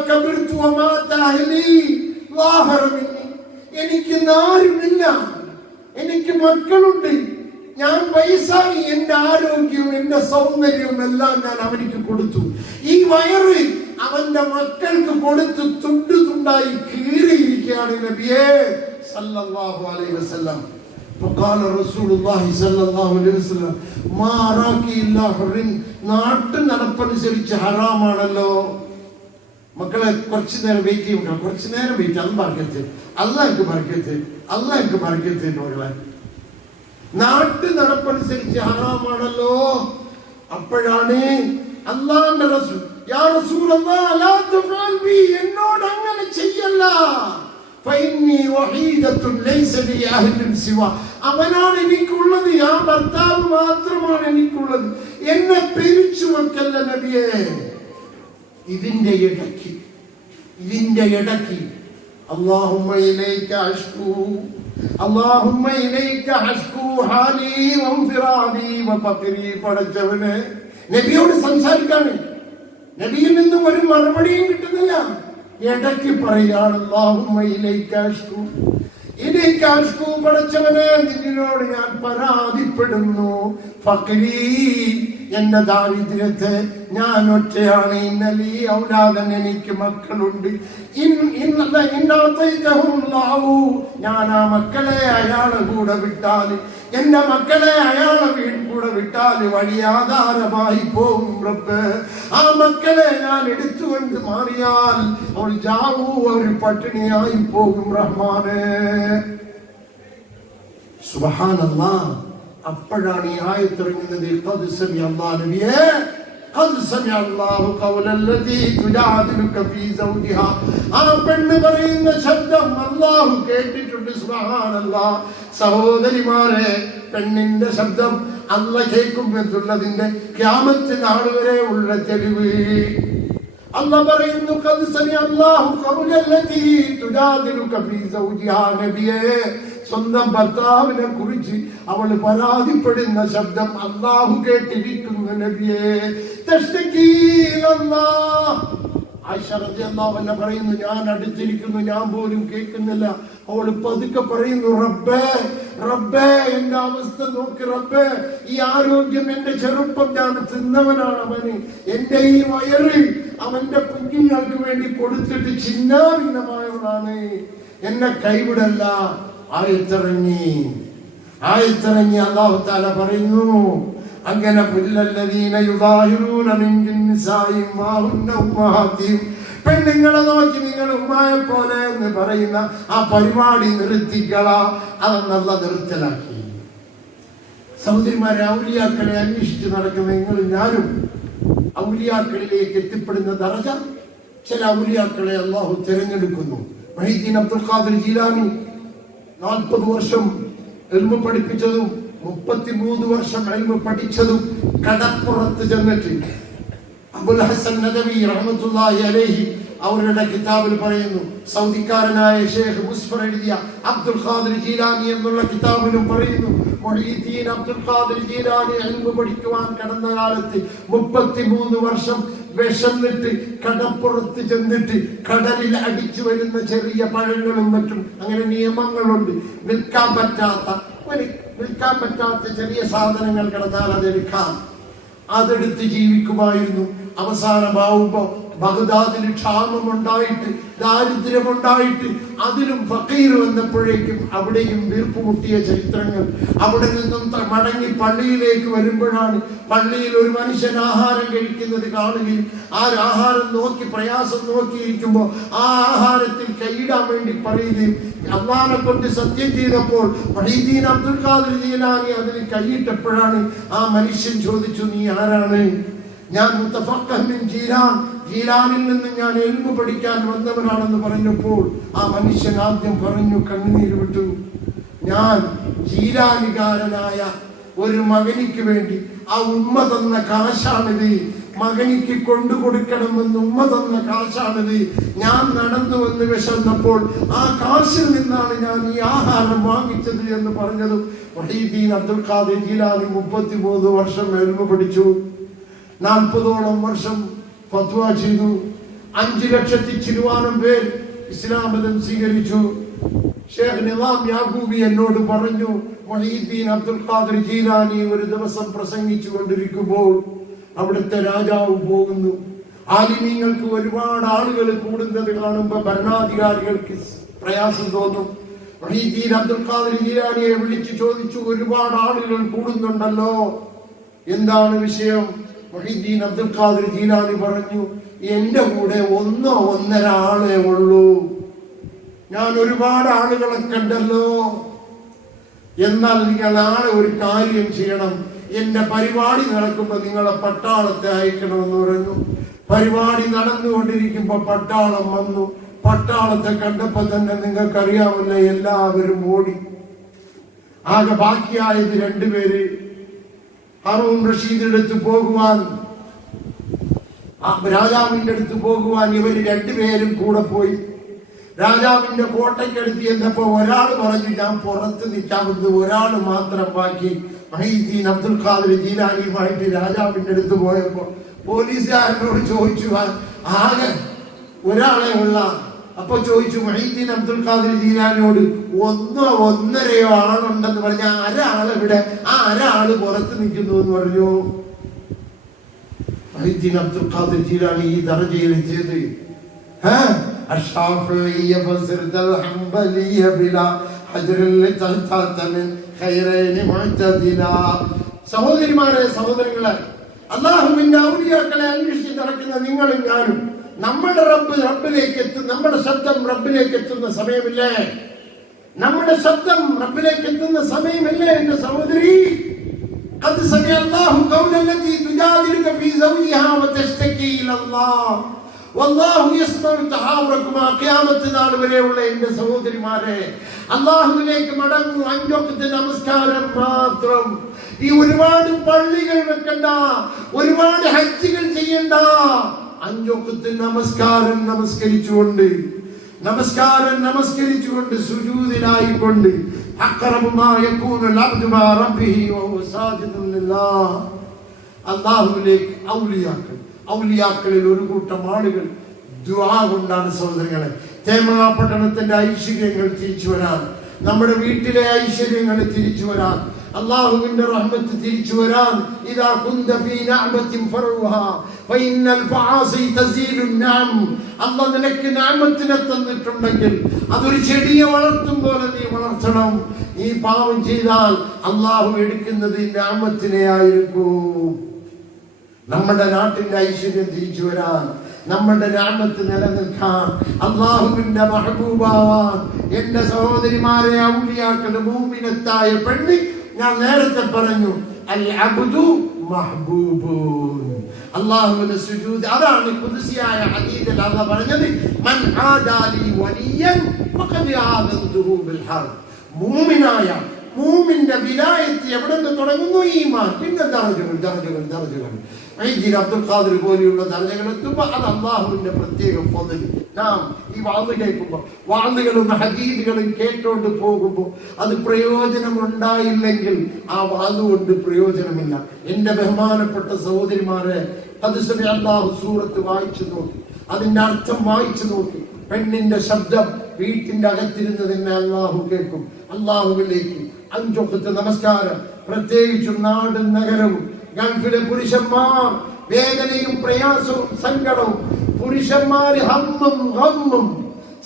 കബിർതു വമാത അഹ്ലി ളാഹറ മിന്നി, എനിക്ക് ആരുമില്ല, എനിക്ക് മക്കളുണ്ട്, ഞാൻ വയസ്സായി, എന്റെ ആരോഗ്യവും എന്റെ സൗന്ദര്യവും എല്ലാം ഞാൻ അവനിക്ക് കൊടുത്തു. ഈ വയറ് അവന്റെ മക്കൾക്ക് കൊടുത്ത് തുണ്ടായി കീറിയിരിക്കുകയാണ് നബിയേ സല്ലല്ലാഹു അലൈഹി വസല്ലം. فقال رسول الله صلى الله عليه وسلم ما راك الا حرم, നാട്ടു നടപ്പനുസരിച്ച് ഹറാമാണല്ലോ. മക്കളെ, കുറച്ചു നേരം വെയിറ്റ് ചെയ്യും, കുറച്ചു നേരം വെയിറ്റ്, അത് ബർക്കത്ത്, അല്ലാഹ്ക്ക് ബർക്കത്ത്, അല്ലാഹ്ക്ക് ബർക്കത്ത്. മക്കളെ, നാട്ടു നടപ്പനുസരിച്ച് ഹറാമാണല്ലോ. അപ്പോഴാണ് അല്ലാഹുവിന്റെ റസൂൽ, യാ റസൂലല്ലാഹ് ലാ തഫഅൽ ബി, എന്നോട് അങ്ങനെ ചെയ്യല്ല. ഫഇന്നി വഹീദത്തുൻ ലൈസ ലി അഹ്ലുൻ സിവാ, അവനാണ് എനിക്കുള്ളത്, ആ ഭർത്താവ് മാത്രമാണ് എനിക്കുള്ളത്, എന്നെ പിരിച്ചു വെക്കല്ല നബിയേ. ഇതിന്റെ ഇടയ്ക്ക് അല്ലാഹുമ്മ ഇലൈക അഷ്കൂ, അല്ലാഹുമ്മ ഇലൈക അഷ്കൂ ഹാലി വൻഫിറാദി വഫഖരി. പടച്ചവനെ, നബിയോട് സംസാരിക്കാണ്, നബിയിൽ നിന്നും ഒരു മറുപടിയും കിട്ടുന്നില്ല. ഇടയ്ക്ക് പറയാണ്, അല്ലാഹുമ്മ ഇലൈക അഷ്കൂ, ഇലൈക അഷ്കൂ, പടച്ചവനെ, നിന്നോട് ഞാൻ പരാതിപ്പെടുന്നു. ഫഖരി, എന്റെ ദാരിദ്ര്യത്തെ, ഞാൻ ഒറ്റയാണ്. ഇന്നലീ ഔലാദൻ, എനിക്ക് മക്കളുണ്ട്. ഞാൻ ആ മക്കളെ അയാളെ കൂടെ വിട്ടാൽ, എന്റെ മക്കളെ അയാളെ കൂടെ വിട്ടാൽ വഴിയാധാരമായി പോകും റബ്ബേ. ആ മക്കളെ ഞാൻ എടുത്തുകൊണ്ട് മാറിയാൽ അവൾ ജാവൂ, അവർ പട്ടിണിയായി പോകും റഹ്മാനേ. സുബ്ഹാനല്ലാഹ്. അപ്പോഴാണ് ഈ ആയത്ത് ഇറങ്ങുന്നത്. ഖദ് സമിഅ അല്ലാഹു നബിയേ, ഖദ് സമിഅ അല്ലാഹു ഖൗലല്ലതി തുജാദിലുക ഫീ സൗജിഹാ, ആ പെണ്ണ് പറയുന്ന ശബ്ദം അല്ലാഹു കേട്ടിട്ടുണ്ട്. സുബ്ഹാനല്ലാഹ്. സഹോദരിമാരെ, പെണ്ണിന്റെ ശബ്ദം അല്ലാഹ് കേൾക്കും എന്നുള്ളതിന്റെ ഖിയാമത്ത് നാൾ വരെ ഉള്ള തെളിവ്. അല്ലാഹ് പറയുന്നു, ഖദ് സമിഅ അല്ലാഹു ഖൗലല്ലതി തുജാദിലുക ഫീ സൗജിഹാ. നബിയേ, സ്വന്തം ഭർത്താവിനെ കുറിച്ച് അവൾ പരാതിപ്പെടുന്ന ശബ്ദം അല്ലാഹു കേട്ടിരിക്കുന്നു നബിയേ. ആയിഷ റളിയല്ലാഹു അൻഹ പറയുന്നു, ഞാൻ അടുത്തിരിക്കുന്നു, ഞാൻ പോലും കേൾക്കുന്നില്ല. അവൾ പതുക്കെ പറയുന്നു, റബ്ബേ റബ്ബേ, എന്റെ അവസ്ഥ നോക്ക് റബ്ബേ, ഈ ആരോഗ്യം, എന്റെ ചെറുപ്പം, ഞാൻ തിന്നവനാണ് അവന്, എന്റെ ഈ വയറ് അവന്റെ കുഞ്ഞുങ്ങൾക്ക് വേണ്ടി കൊടുത്തിട്ട് ചിന്നാഭിന്നമായവളാണ്, എന്നെ കൈവിടല്ല. ആയത്തിറങ്ങി അല്ലാഹു തആല പറയുന്നു, അങ്ങനെ പുല്ലല്ലദീന യുദാഹിറൂന മിൻ നിസാഇഹിം മാ ഹുന്ന ഉമ്മഹാതിഹിം, പെണ്ണുങ്ങളെ നോക്കി നിങ്ങൾ ഉമ്മയെ പോലെ എന്ന് പറയുന്ന ആ പരിപാടി നിർത്തിക്കള. അതെന്നല്ല നിർത്തലാക്കി. സഹോദരിമാരെ, ഔലിയാക്കളെ അന്വേഷിച്ച് നടക്കുന്ന നിങ്ങളും ഞാനും ഔലിയാക്കളിലേക്ക് എത്തിപ്പെടുന്ന ദറജ ചില ഔലിയാക്കളെ അല്ലാഹു തിരഞ്ഞെടുക്കുന്നു. മുഹീദ്ദീൻ അബ്ദുൽ ഖാദിർ ജീലാനി 40 വർഷം ഇൽമു പഠിപ്പിച്ചതും 33 വർഷം ഇൽമു പഠിച്ചതും കടപ്പുറത്ത് ചെന്നിട്ട് അബുൽ ഹസൻ നദവി റഹ്മത്തുള്ളാഹി അലൈഹി അവരുടെ കിതാബിൽ പറയുന്നു. സൗദിക്കാരനായ ഷേഖ് മുസ്ഫർ എഴുതിയ അബ്ദുൽ ഖാദിർ ജീലാനി എന്നുള്ള കിതാബിലും പറയുന്നു, മുഹീദ്ദീൻ അബ്ദുൽ ഖാദിർ ജീലാനി ഇൽമു പഠിക്കുവാൻ കടന്ന കാലത്ത് 33 വർഷം വിശന്നിട്ട് കടപ്പുറത്ത് ചെന്നിട്ട് കടലിൽ അടിച്ചു വരുന്ന ചെറിയ പഴങ്ങളും മറ്റും, അങ്ങനെ നിയമങ്ങളുണ്ട്, വിൽക്കാൻ പറ്റാത്ത ചെറിയ സാധനങ്ങൾ കിടന്നാൽ അതെടുക്കാം, അതെടുത്ത് ജീവിക്കുമായിരുന്നു. അവസാനമാവുമ്പോ ബഗ്ദാദിൽ ക്ഷാമമുണ്ടായിട്ട്, ദാരിദ്ര്യമുണ്ടായിട്ട്, അതിലും ഫക്കീർ വന്നപ്പോഴേക്കും അവിടെയും വീർപ്പുമുട്ടിയ ചരിത്രങ്ങൾ. അവിടെ നിന്നും മടങ്ങി പള്ളിയിലേക്ക് വരുമ്പോഴാണ് പള്ളിയിൽ ഒരു മനുഷ്യൻ ആഹാരം കഴിക്കുന്നത് കാണുകയും ആ ആഹാരം നോക്കി പ്രയാസം നോക്കിയിരിക്കുമ്പോൾ ആ ആഹാരത്തിൽ കൈയിടാൻ വേണ്ടി പറയുകയും അള്ളാഹനെ കൊണ്ട് സത്യം ചെയ്തപ്പോൾ മുഹീദ്ദീൻ അബ്ദുൽ ഖാദിർ ജീലാനി അതിൽ കൈയിട്ടപ്പോഴാണ് ആ മനുഷ്യൻ ചോദിച്ചു, നീ ആരാണ്? ഞാൻ മുത്തഫഖഹ് മിൻ ജീലാൻ, ജീലാനിൽ നിന്ന് ഞാൻ ഇൽമു പഠിക്കാൻ വന്നവനാണെന്ന് പറഞ്ഞപ്പോൾ ആ മനുഷ്യൻ ആദ്യം പറഞ്ഞു, കണ്ണുനീര് വിട്ടു, ഞാൻ ജീലാനികാരനായ ഒരു മകനിക്ക് വേണ്ടി ആ ഉമ്മ തന്ന കാശാണിത്, മകനിക്ക് കൊണ്ടു കൊടുക്കണമെന്ന് ഉമ്മ തന്ന കാശാണിത്, ഞാൻ നടന്നു വന്ന് വിശന്നപ്പോൾ ആ കാശിൽ നിന്നാണ് ഞാൻ ഈ ആഹാരം വാങ്ങിച്ചത് എന്ന് പറഞ്ഞതും മുഹീദ്ദീൻ അബ്ദുൽ ഖാദിർ ജീലാനി 33 വർഷം ഇൽമു പഠിച്ചു, 40ഓളം വർഷം ഫത്വ ചെയ്തു, 5 ലക്ഷത്തി ചില്ലുവാനം പേർ ഇസ്ലാം മതം സ്വീകരിച്ചു. ഷേഖ് നിസാം യാഖൂബി എന്നോട് പറഞ്ഞു, മുഹീദ്ദീൻ അബ്ദുൽ ഖാദിർ ജീലാനി ഒരു ദിവസം പ്രസംഗിച്ചു കൊണ്ടിരിക്കുമ്പോൾ അവിടുത്തെ രാജാവ് പോകുന്നു. ആലിമീങ്ങൾക്ക് ഒരുപാട് ആളുകൾ കൂടുന്നത് കാണുമ്പോൾ ഭരണാധികാരികൾക്ക് പ്രയാസം തോന്നും. മുഹീദ്ദീൻ അബ്ദുൽ ഖാദിർ ജീലാനിയെ വിളിച്ചു ചോദിച്ചു, ഒരുപാട് ആളുകൾ കൂടുന്നുണ്ടല്ലോ, എന്താണ് വിഷയം? മുഹീദ്ദീൻ അബ്ദുൽ ഖാദിർ ജീലാനി പറഞ്ഞു, എന്റെ കൂടെ 1-1.5 ആളേ ഉള്ളൂ, ഞാൻ ഒരുപാട് ആളുകളെ കണ്ടല്ലോ. എന്നാൽ നിങ്ങൾ നാളെ ഒരു കാര്യം ചെയ്യണം, എന്റെ പരിപാടി നടക്കുമ്പോൾ നിങ്ങളെ പട്ടാളത്തെ അയക്കണമെന്ന് പറഞ്ഞു. പരിപാടി നടന്നുകൊണ്ടിരിക്കുമ്പോ പട്ടാളം വന്നു. പട്ടാളത്തെ കണ്ടപ്പോ തന്നെ നിങ്ങൾക്കറിയാമല്ല, എല്ലാവരും ഓടി. ആകെ ബാക്കിയായത് 2 പേര്. ഹാറൂൺ റഷീദിന്റെ അടുത്ത് പോകുവാൻ, രാജാവിന്റെ അടുത്ത് പോകുവാൻ ഇവര് 2 പേരും കൂടെ പോയി. രാജാവിന്റെ കോട്ടയ്ക്കടുത്ത് ചെന്നപ്പോ ഒരാൾ പറഞ്ഞു, ഞാൻ പുറത്ത് നിൽക്കാമെന്ന്. ഒരാൾ മാത്രം ബാക്കി. മുഹീദ്ദീൻ അബ്ദുൽ ഖാദിർ ജീലാനിയുമായിട്ട് രാജാവിന്റെ അടുത്ത് പോയപ്പോ പോലീസുകാരനോട് ചോദിച്ചു, ആകെ ഒരാളെ ഉള്ള. അപ്പൊ ചോദിച്ചു മുഹീദ്ദീൻ അബ്ദുൽ ഖാദിർ ജീലാനിയോട്, 1-1.5 ആളുണ്ടെന്ന് പറഞ്ഞ ഒരാളെവിടെ? ആ ഒരാള് പുറത്ത് നിൽക്കുന്നു എന്ന് പറഞ്ഞു. മുഹീദ്ദീൻ അബ്ദുൽ ഖാദിർ ജീലാനി ഈ ദർജയിൽ എത്തിയത് സഹോദരിമാരെ, സഹോദരങ്ങളെ, അല്ലാഹുവിന്റെ ഔലിയാക്കളെ അന്വേഷിച്ച് നടക്കുന്ന നിങ്ങളും ഞാനും നമ്മുടെ റബ്ബിലേക്ക് എത്തും. നമ്മുടെ ശബ്ദം റബ്ബിലേക്ക് എത്തുന്ന സമയമില്ലേ? നമ്മുടെ ശബ്ദം റബ്ബിലേക്ക് എത്തുന്ന സമയമില്ലേ എന്റെ സഹോദരി? ഖദ് സമി അല്ലാഹു ഖൗലല്ലതി തുജാദിലുക ഫീ സൗജിഹാ വതശ്തകി ഇലല്ലാഹ് വല്ലാഹു യസ്മഉ തഹാവറകുമാ. ഖിയാമത്ത് നാൾ വരെയുള്ള എന്റെ സഹോദരിമാരെ, അല്ലാഹുവിലേക്ക് മടങ്ങൂ. 5 വഖ്ത് നമസ്കാരം മാത്രം. ഈ ഒരുപാട് പള്ളികൾ വെക്കണ്ട, ഒരുപാട് ഹജ്ജുകൾ ചെയ്യണ്ട. 5 വഖ്ത് നമസ്കാരം നമസ്കരിച്ചുകൊണ്ട് സുജൂദിലായിക്കൊണ്ട് അഖറബു മാ യകൂനുൽ അബ്ദു മാ റബ്ബിഹി വഹുവ സാജിദുൻ ലില്ലാഹ്. അല്ലാഹുവിലേക്ക് ഔലിയാക്കളിൽ ഒരു കൂട്ടം ആളുകൾ ദുആ കൊണ്ടാണ് സഹോദരങ്ങളെ തേമാപട്ടണത്തിന്റെ ഐശ്വര്യങ്ങൾ തിരിച്ചു വരാൻ, നമ്മുടെ വീട്ടിലെ ഐശ്വര്യങ്ങൾ തിരിച്ചു വരാൻ, അല്ലാഹുവിന്റെ റഹ്മത്ത് തിരിച്ചു വരാൻ. ഇദാ കുന്ത ഫീ നിഅമത്തിൻ ഫറുഹാ ഫഇന്നൽ ഫആസി തസീലുൻ നിഅം. അല്ലാഹു നിനക്ക് നിഅമത്തിനെ തന്നിട്ടുണ്ടെങ്കിൽ അതൊരു ചെടിയെ വളർത്തും പോലെ നീ വളർത്തണം. ഈ പാവം ചെയ്താൽ അല്ലാഹു എടുക്കുന്നത് നിഅമത്തിനെ ആയിരിക്കും. നമ്മുടെ നാട്ടിന്റെ ഐശ്വര്യം തിരിച്ചു വരാൻ, നമ്മുടെ നിഅമത്ത് നിലനിൽക്കാൻ, അല്ലാഹുവിന്റെ മഹബൂബാവാൻ എന്റെ സഹോദരിമാരെ, ഔലിയാക്കളുടെ മൂമിനത്തായ പെണ്ണ്, ഞാൻ നേരത്തെ പറഞ്ഞു, അൽ അബ്ദു മഹ്ബൂബുൻ. അല്ലാഹുവിന്റെ സുജൂദ്, അതാണ് ഖുദ്സിയായ ഹദീസിൽ അല്ലാഹു പറഞ്ഞത്, മൻ ആദാലി വലിയൻ ഫഖദ് ആദൻതുഹു ബിൽ ഹർബ്. മൂമിന്റെ വിലായത്ത് എവിടെ നിന്ന് തുടങ്ങുന്നു? ഈമാൻ. പിന്നെ ദർജകൾ. അബ്ദുൽ ഖാദിർ പോലെയുള്ള ദർജകൾ എത്തുമ്പോൾ അത് അള്ളാഹുവിന്റെ പ്രത്യേക ഫضل. നാം ഈ വാദ് കേൾക്കുമ്പോൾ, വാദുകളും ഹദീസുകളും കേട്ടോണ്ട് പോകുമ്പോൾ അത് പ്രയോജനം ഉണ്ടായില്ലെങ്കിൽ ആ വാദ് കൊണ്ട് പ്രയോജനമില്ല. എന്റെ ബഹുമാനപ്പെട്ട സഹോദരിമാരെ, അത് അല്ലാഹു സൂറത്ത് വായിച്ചു നോക്കി, അതിന്റെ അർത്ഥം വായിച്ചു നോക്കി. പെണ്ണിന്റെ ശബ്ദം വീട്ടിന്റെ അകത്തിരുന്ന് തന്നെ അള്ളാഹു കേൾക്കും. അള്ളാഹുവിലേക്ക് 5 വഖ്ത് നമസ്കാരം, പ്രത്യേകിച്ചും നാടും നഗരവും ഗൾഫിലെ പുരുഷന്മാർ വേദനയും പ്രയാസവും സങ്കടവും, പുരുഷന്മാര് ഹമ്മും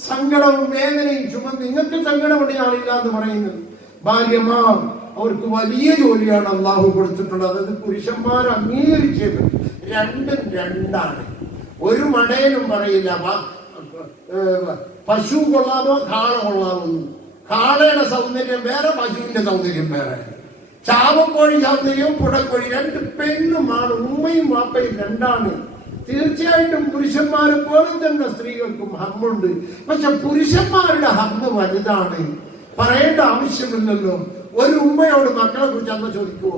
സങ്കടവും വേദനയും ചുമന്ന്, നിങ്ങൾക്ക് സങ്കടമുണ്ട് ആളില്ല എന്ന് പറയുന്നത്. ഭാര്യമാർ അവർക്ക് വലിയ ജോലിയാണ് അള്ളാഹു കൊടുത്തിട്ടുള്ളത്. അത് പുരുഷന്മാർ അംഗീകരിച്ചത്. രണ്ടും രണ്ടാണ്. ഒരു മടയനും പറയില്ല പശു കൊള്ളാമോ കാള കൊള്ളാമോ. കാളയുടെ സൗന്ദര്യം വേറെ, പശുവിന്റെ സൗന്ദര്യം വേറെ. ചാവക്കോഴി സൗന്ദര്യവും പുടക്കോഴി, 2 പെണ്ണുമാണ്. ഉമ്മയും വാപ്പയും രണ്ടാണ്. തീർച്ചയായിട്ടും പുരുഷന്മാരെ പോലെ തന്നെ സ്ത്രീകൾക്കും ഹമ്മുണ്ട്. പക്ഷെ പുരുഷന്മാരുടെ ഹമ്മ് വലുതാണ്, പറയേണ്ട ആവശ്യമില്ലല്ലോ. ഒരു ഉമ്മയോട് മക്കളെ കുറിച്ച് അമ്മ ചോദിക്കുവോ?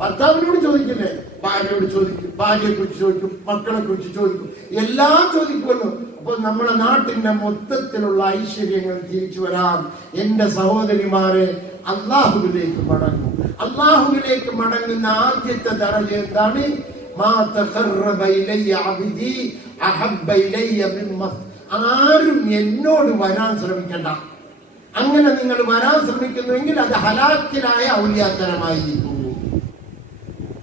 ഭർത്താവിനോട് ചോദിക്കില്ലേ? ഭാര്യയോട് ചോദിക്കും, ഭാര്യയെ കുറിച്ച് ചോദിക്കും, മക്കളെ കുറിച്ച് ചോദിക്കും, എല്ലാം ചോദിക്കുമല്ലോ. അപ്പൊ നമ്മുടെ നാട്ടിന്റെ മൊത്തത്തിലുള്ള ഐശ്വര്യങ്ങൾ തിരിച്ചു വരാൻ എന്റെ സഹോദരിമാരെ അള്ളാഹുവിലേക്ക് മടങ്ങും. അള്ളാഹുവിലേക്ക് മടങ്ങുന്ന ആദ്യത്തെ ദറജ എന്താണ്? ആരും എന്നോട് വരാൻ ശ്രമിക്കണ്ട. അങ്ങനെ നിങ്ങൾ വരാൻ ശ്രമിക്കുന്നുവെങ്കിൽ അത് ഹലാക്കിലായ ഔലിയാത്തരമായിരിക്കും.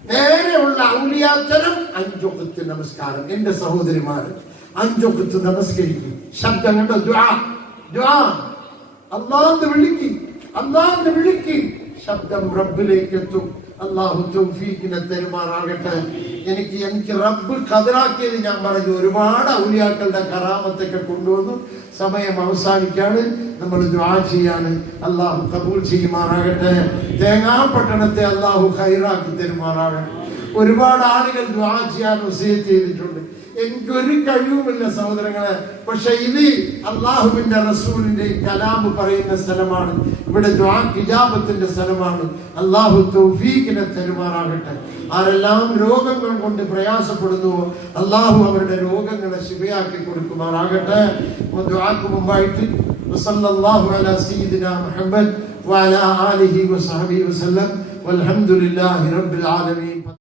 നേരെയുള്ള ഔലിയാത്തരം 5 വഖ്ത് നമസ്കാരം. എന്റെ സഹോദരിമാര് 5 വഖ്ത് നമസ്കരിക്കും. ശബ്ദം കണ്ടോ? ദുആ. അല്ലാഹുവിനെ വിളിക്ക്. ശബ്ദം റബ്ബിലേക്ക് എത്തും. അള്ളാഹു തൗഫീഖിനെ തരുമാറാകട്ടെ. എനിക്ക് റബ്ബ് ഖദറാക്കിയത് ഞാൻ പറഞ്ഞു. ഒരുപാട് ഔലിയാക്കളുടെ കറാമത്തൊക്കെ കൊണ്ടുവന്നു. സമയം അവസാനിക്കാണ്. നമ്മൾ ദുആ ചെയ്യാണ്. അള്ളാഹു കബൂൽ ചെയ്യുമാറാകട്ടെ. തേങ്ങാപട്ടണത്തെ അള്ളാഹു ഖൈറാക്കി തരുമാറാകട്ടെ. ഒരുപാട് ആളുകൾ ദുആ ചെയ്യാൻ വസിയത്ത് ചെയ്തിട്ടുണ്ട്. എനിക്കൊരു കഴിവുമില്ല സഹോദരങ്ങളെ. പക്ഷെ ഇത് അള്ളാഹുവിന്റെ റസൂലിന്റെ കലാമ് പറയുന്ന സ്ഥലമാണ്. ഇവിടെ ദുആ ഇജാബത്തിന്റെ സ്ഥലമാണ്. അള്ളാഹു തൗഫീഖിനെ തരുമാറാകട്ടെ. ആരെല്ലാം രോഗങ്ങൾ കൊണ്ട് പ്രയാസപ്പെടുന്നുവോ അള്ളാഹു അവരുടെ രോഗങ്ങളെ ശിഫയാക്കി കൊടുക്കുമാറാകട്ടെ. ദുആക്ക് മുമ്പായിട്ട് വസല്ലല്ലാഹു അലാ സയ്യിദിനാ മുഹമ്മദ് വഅലാ ആലിഹി വസഹബിഹി വസല്ലം വൽഹംദുലില്ലാഹി റബ്ബിൽ ആലമീൻ.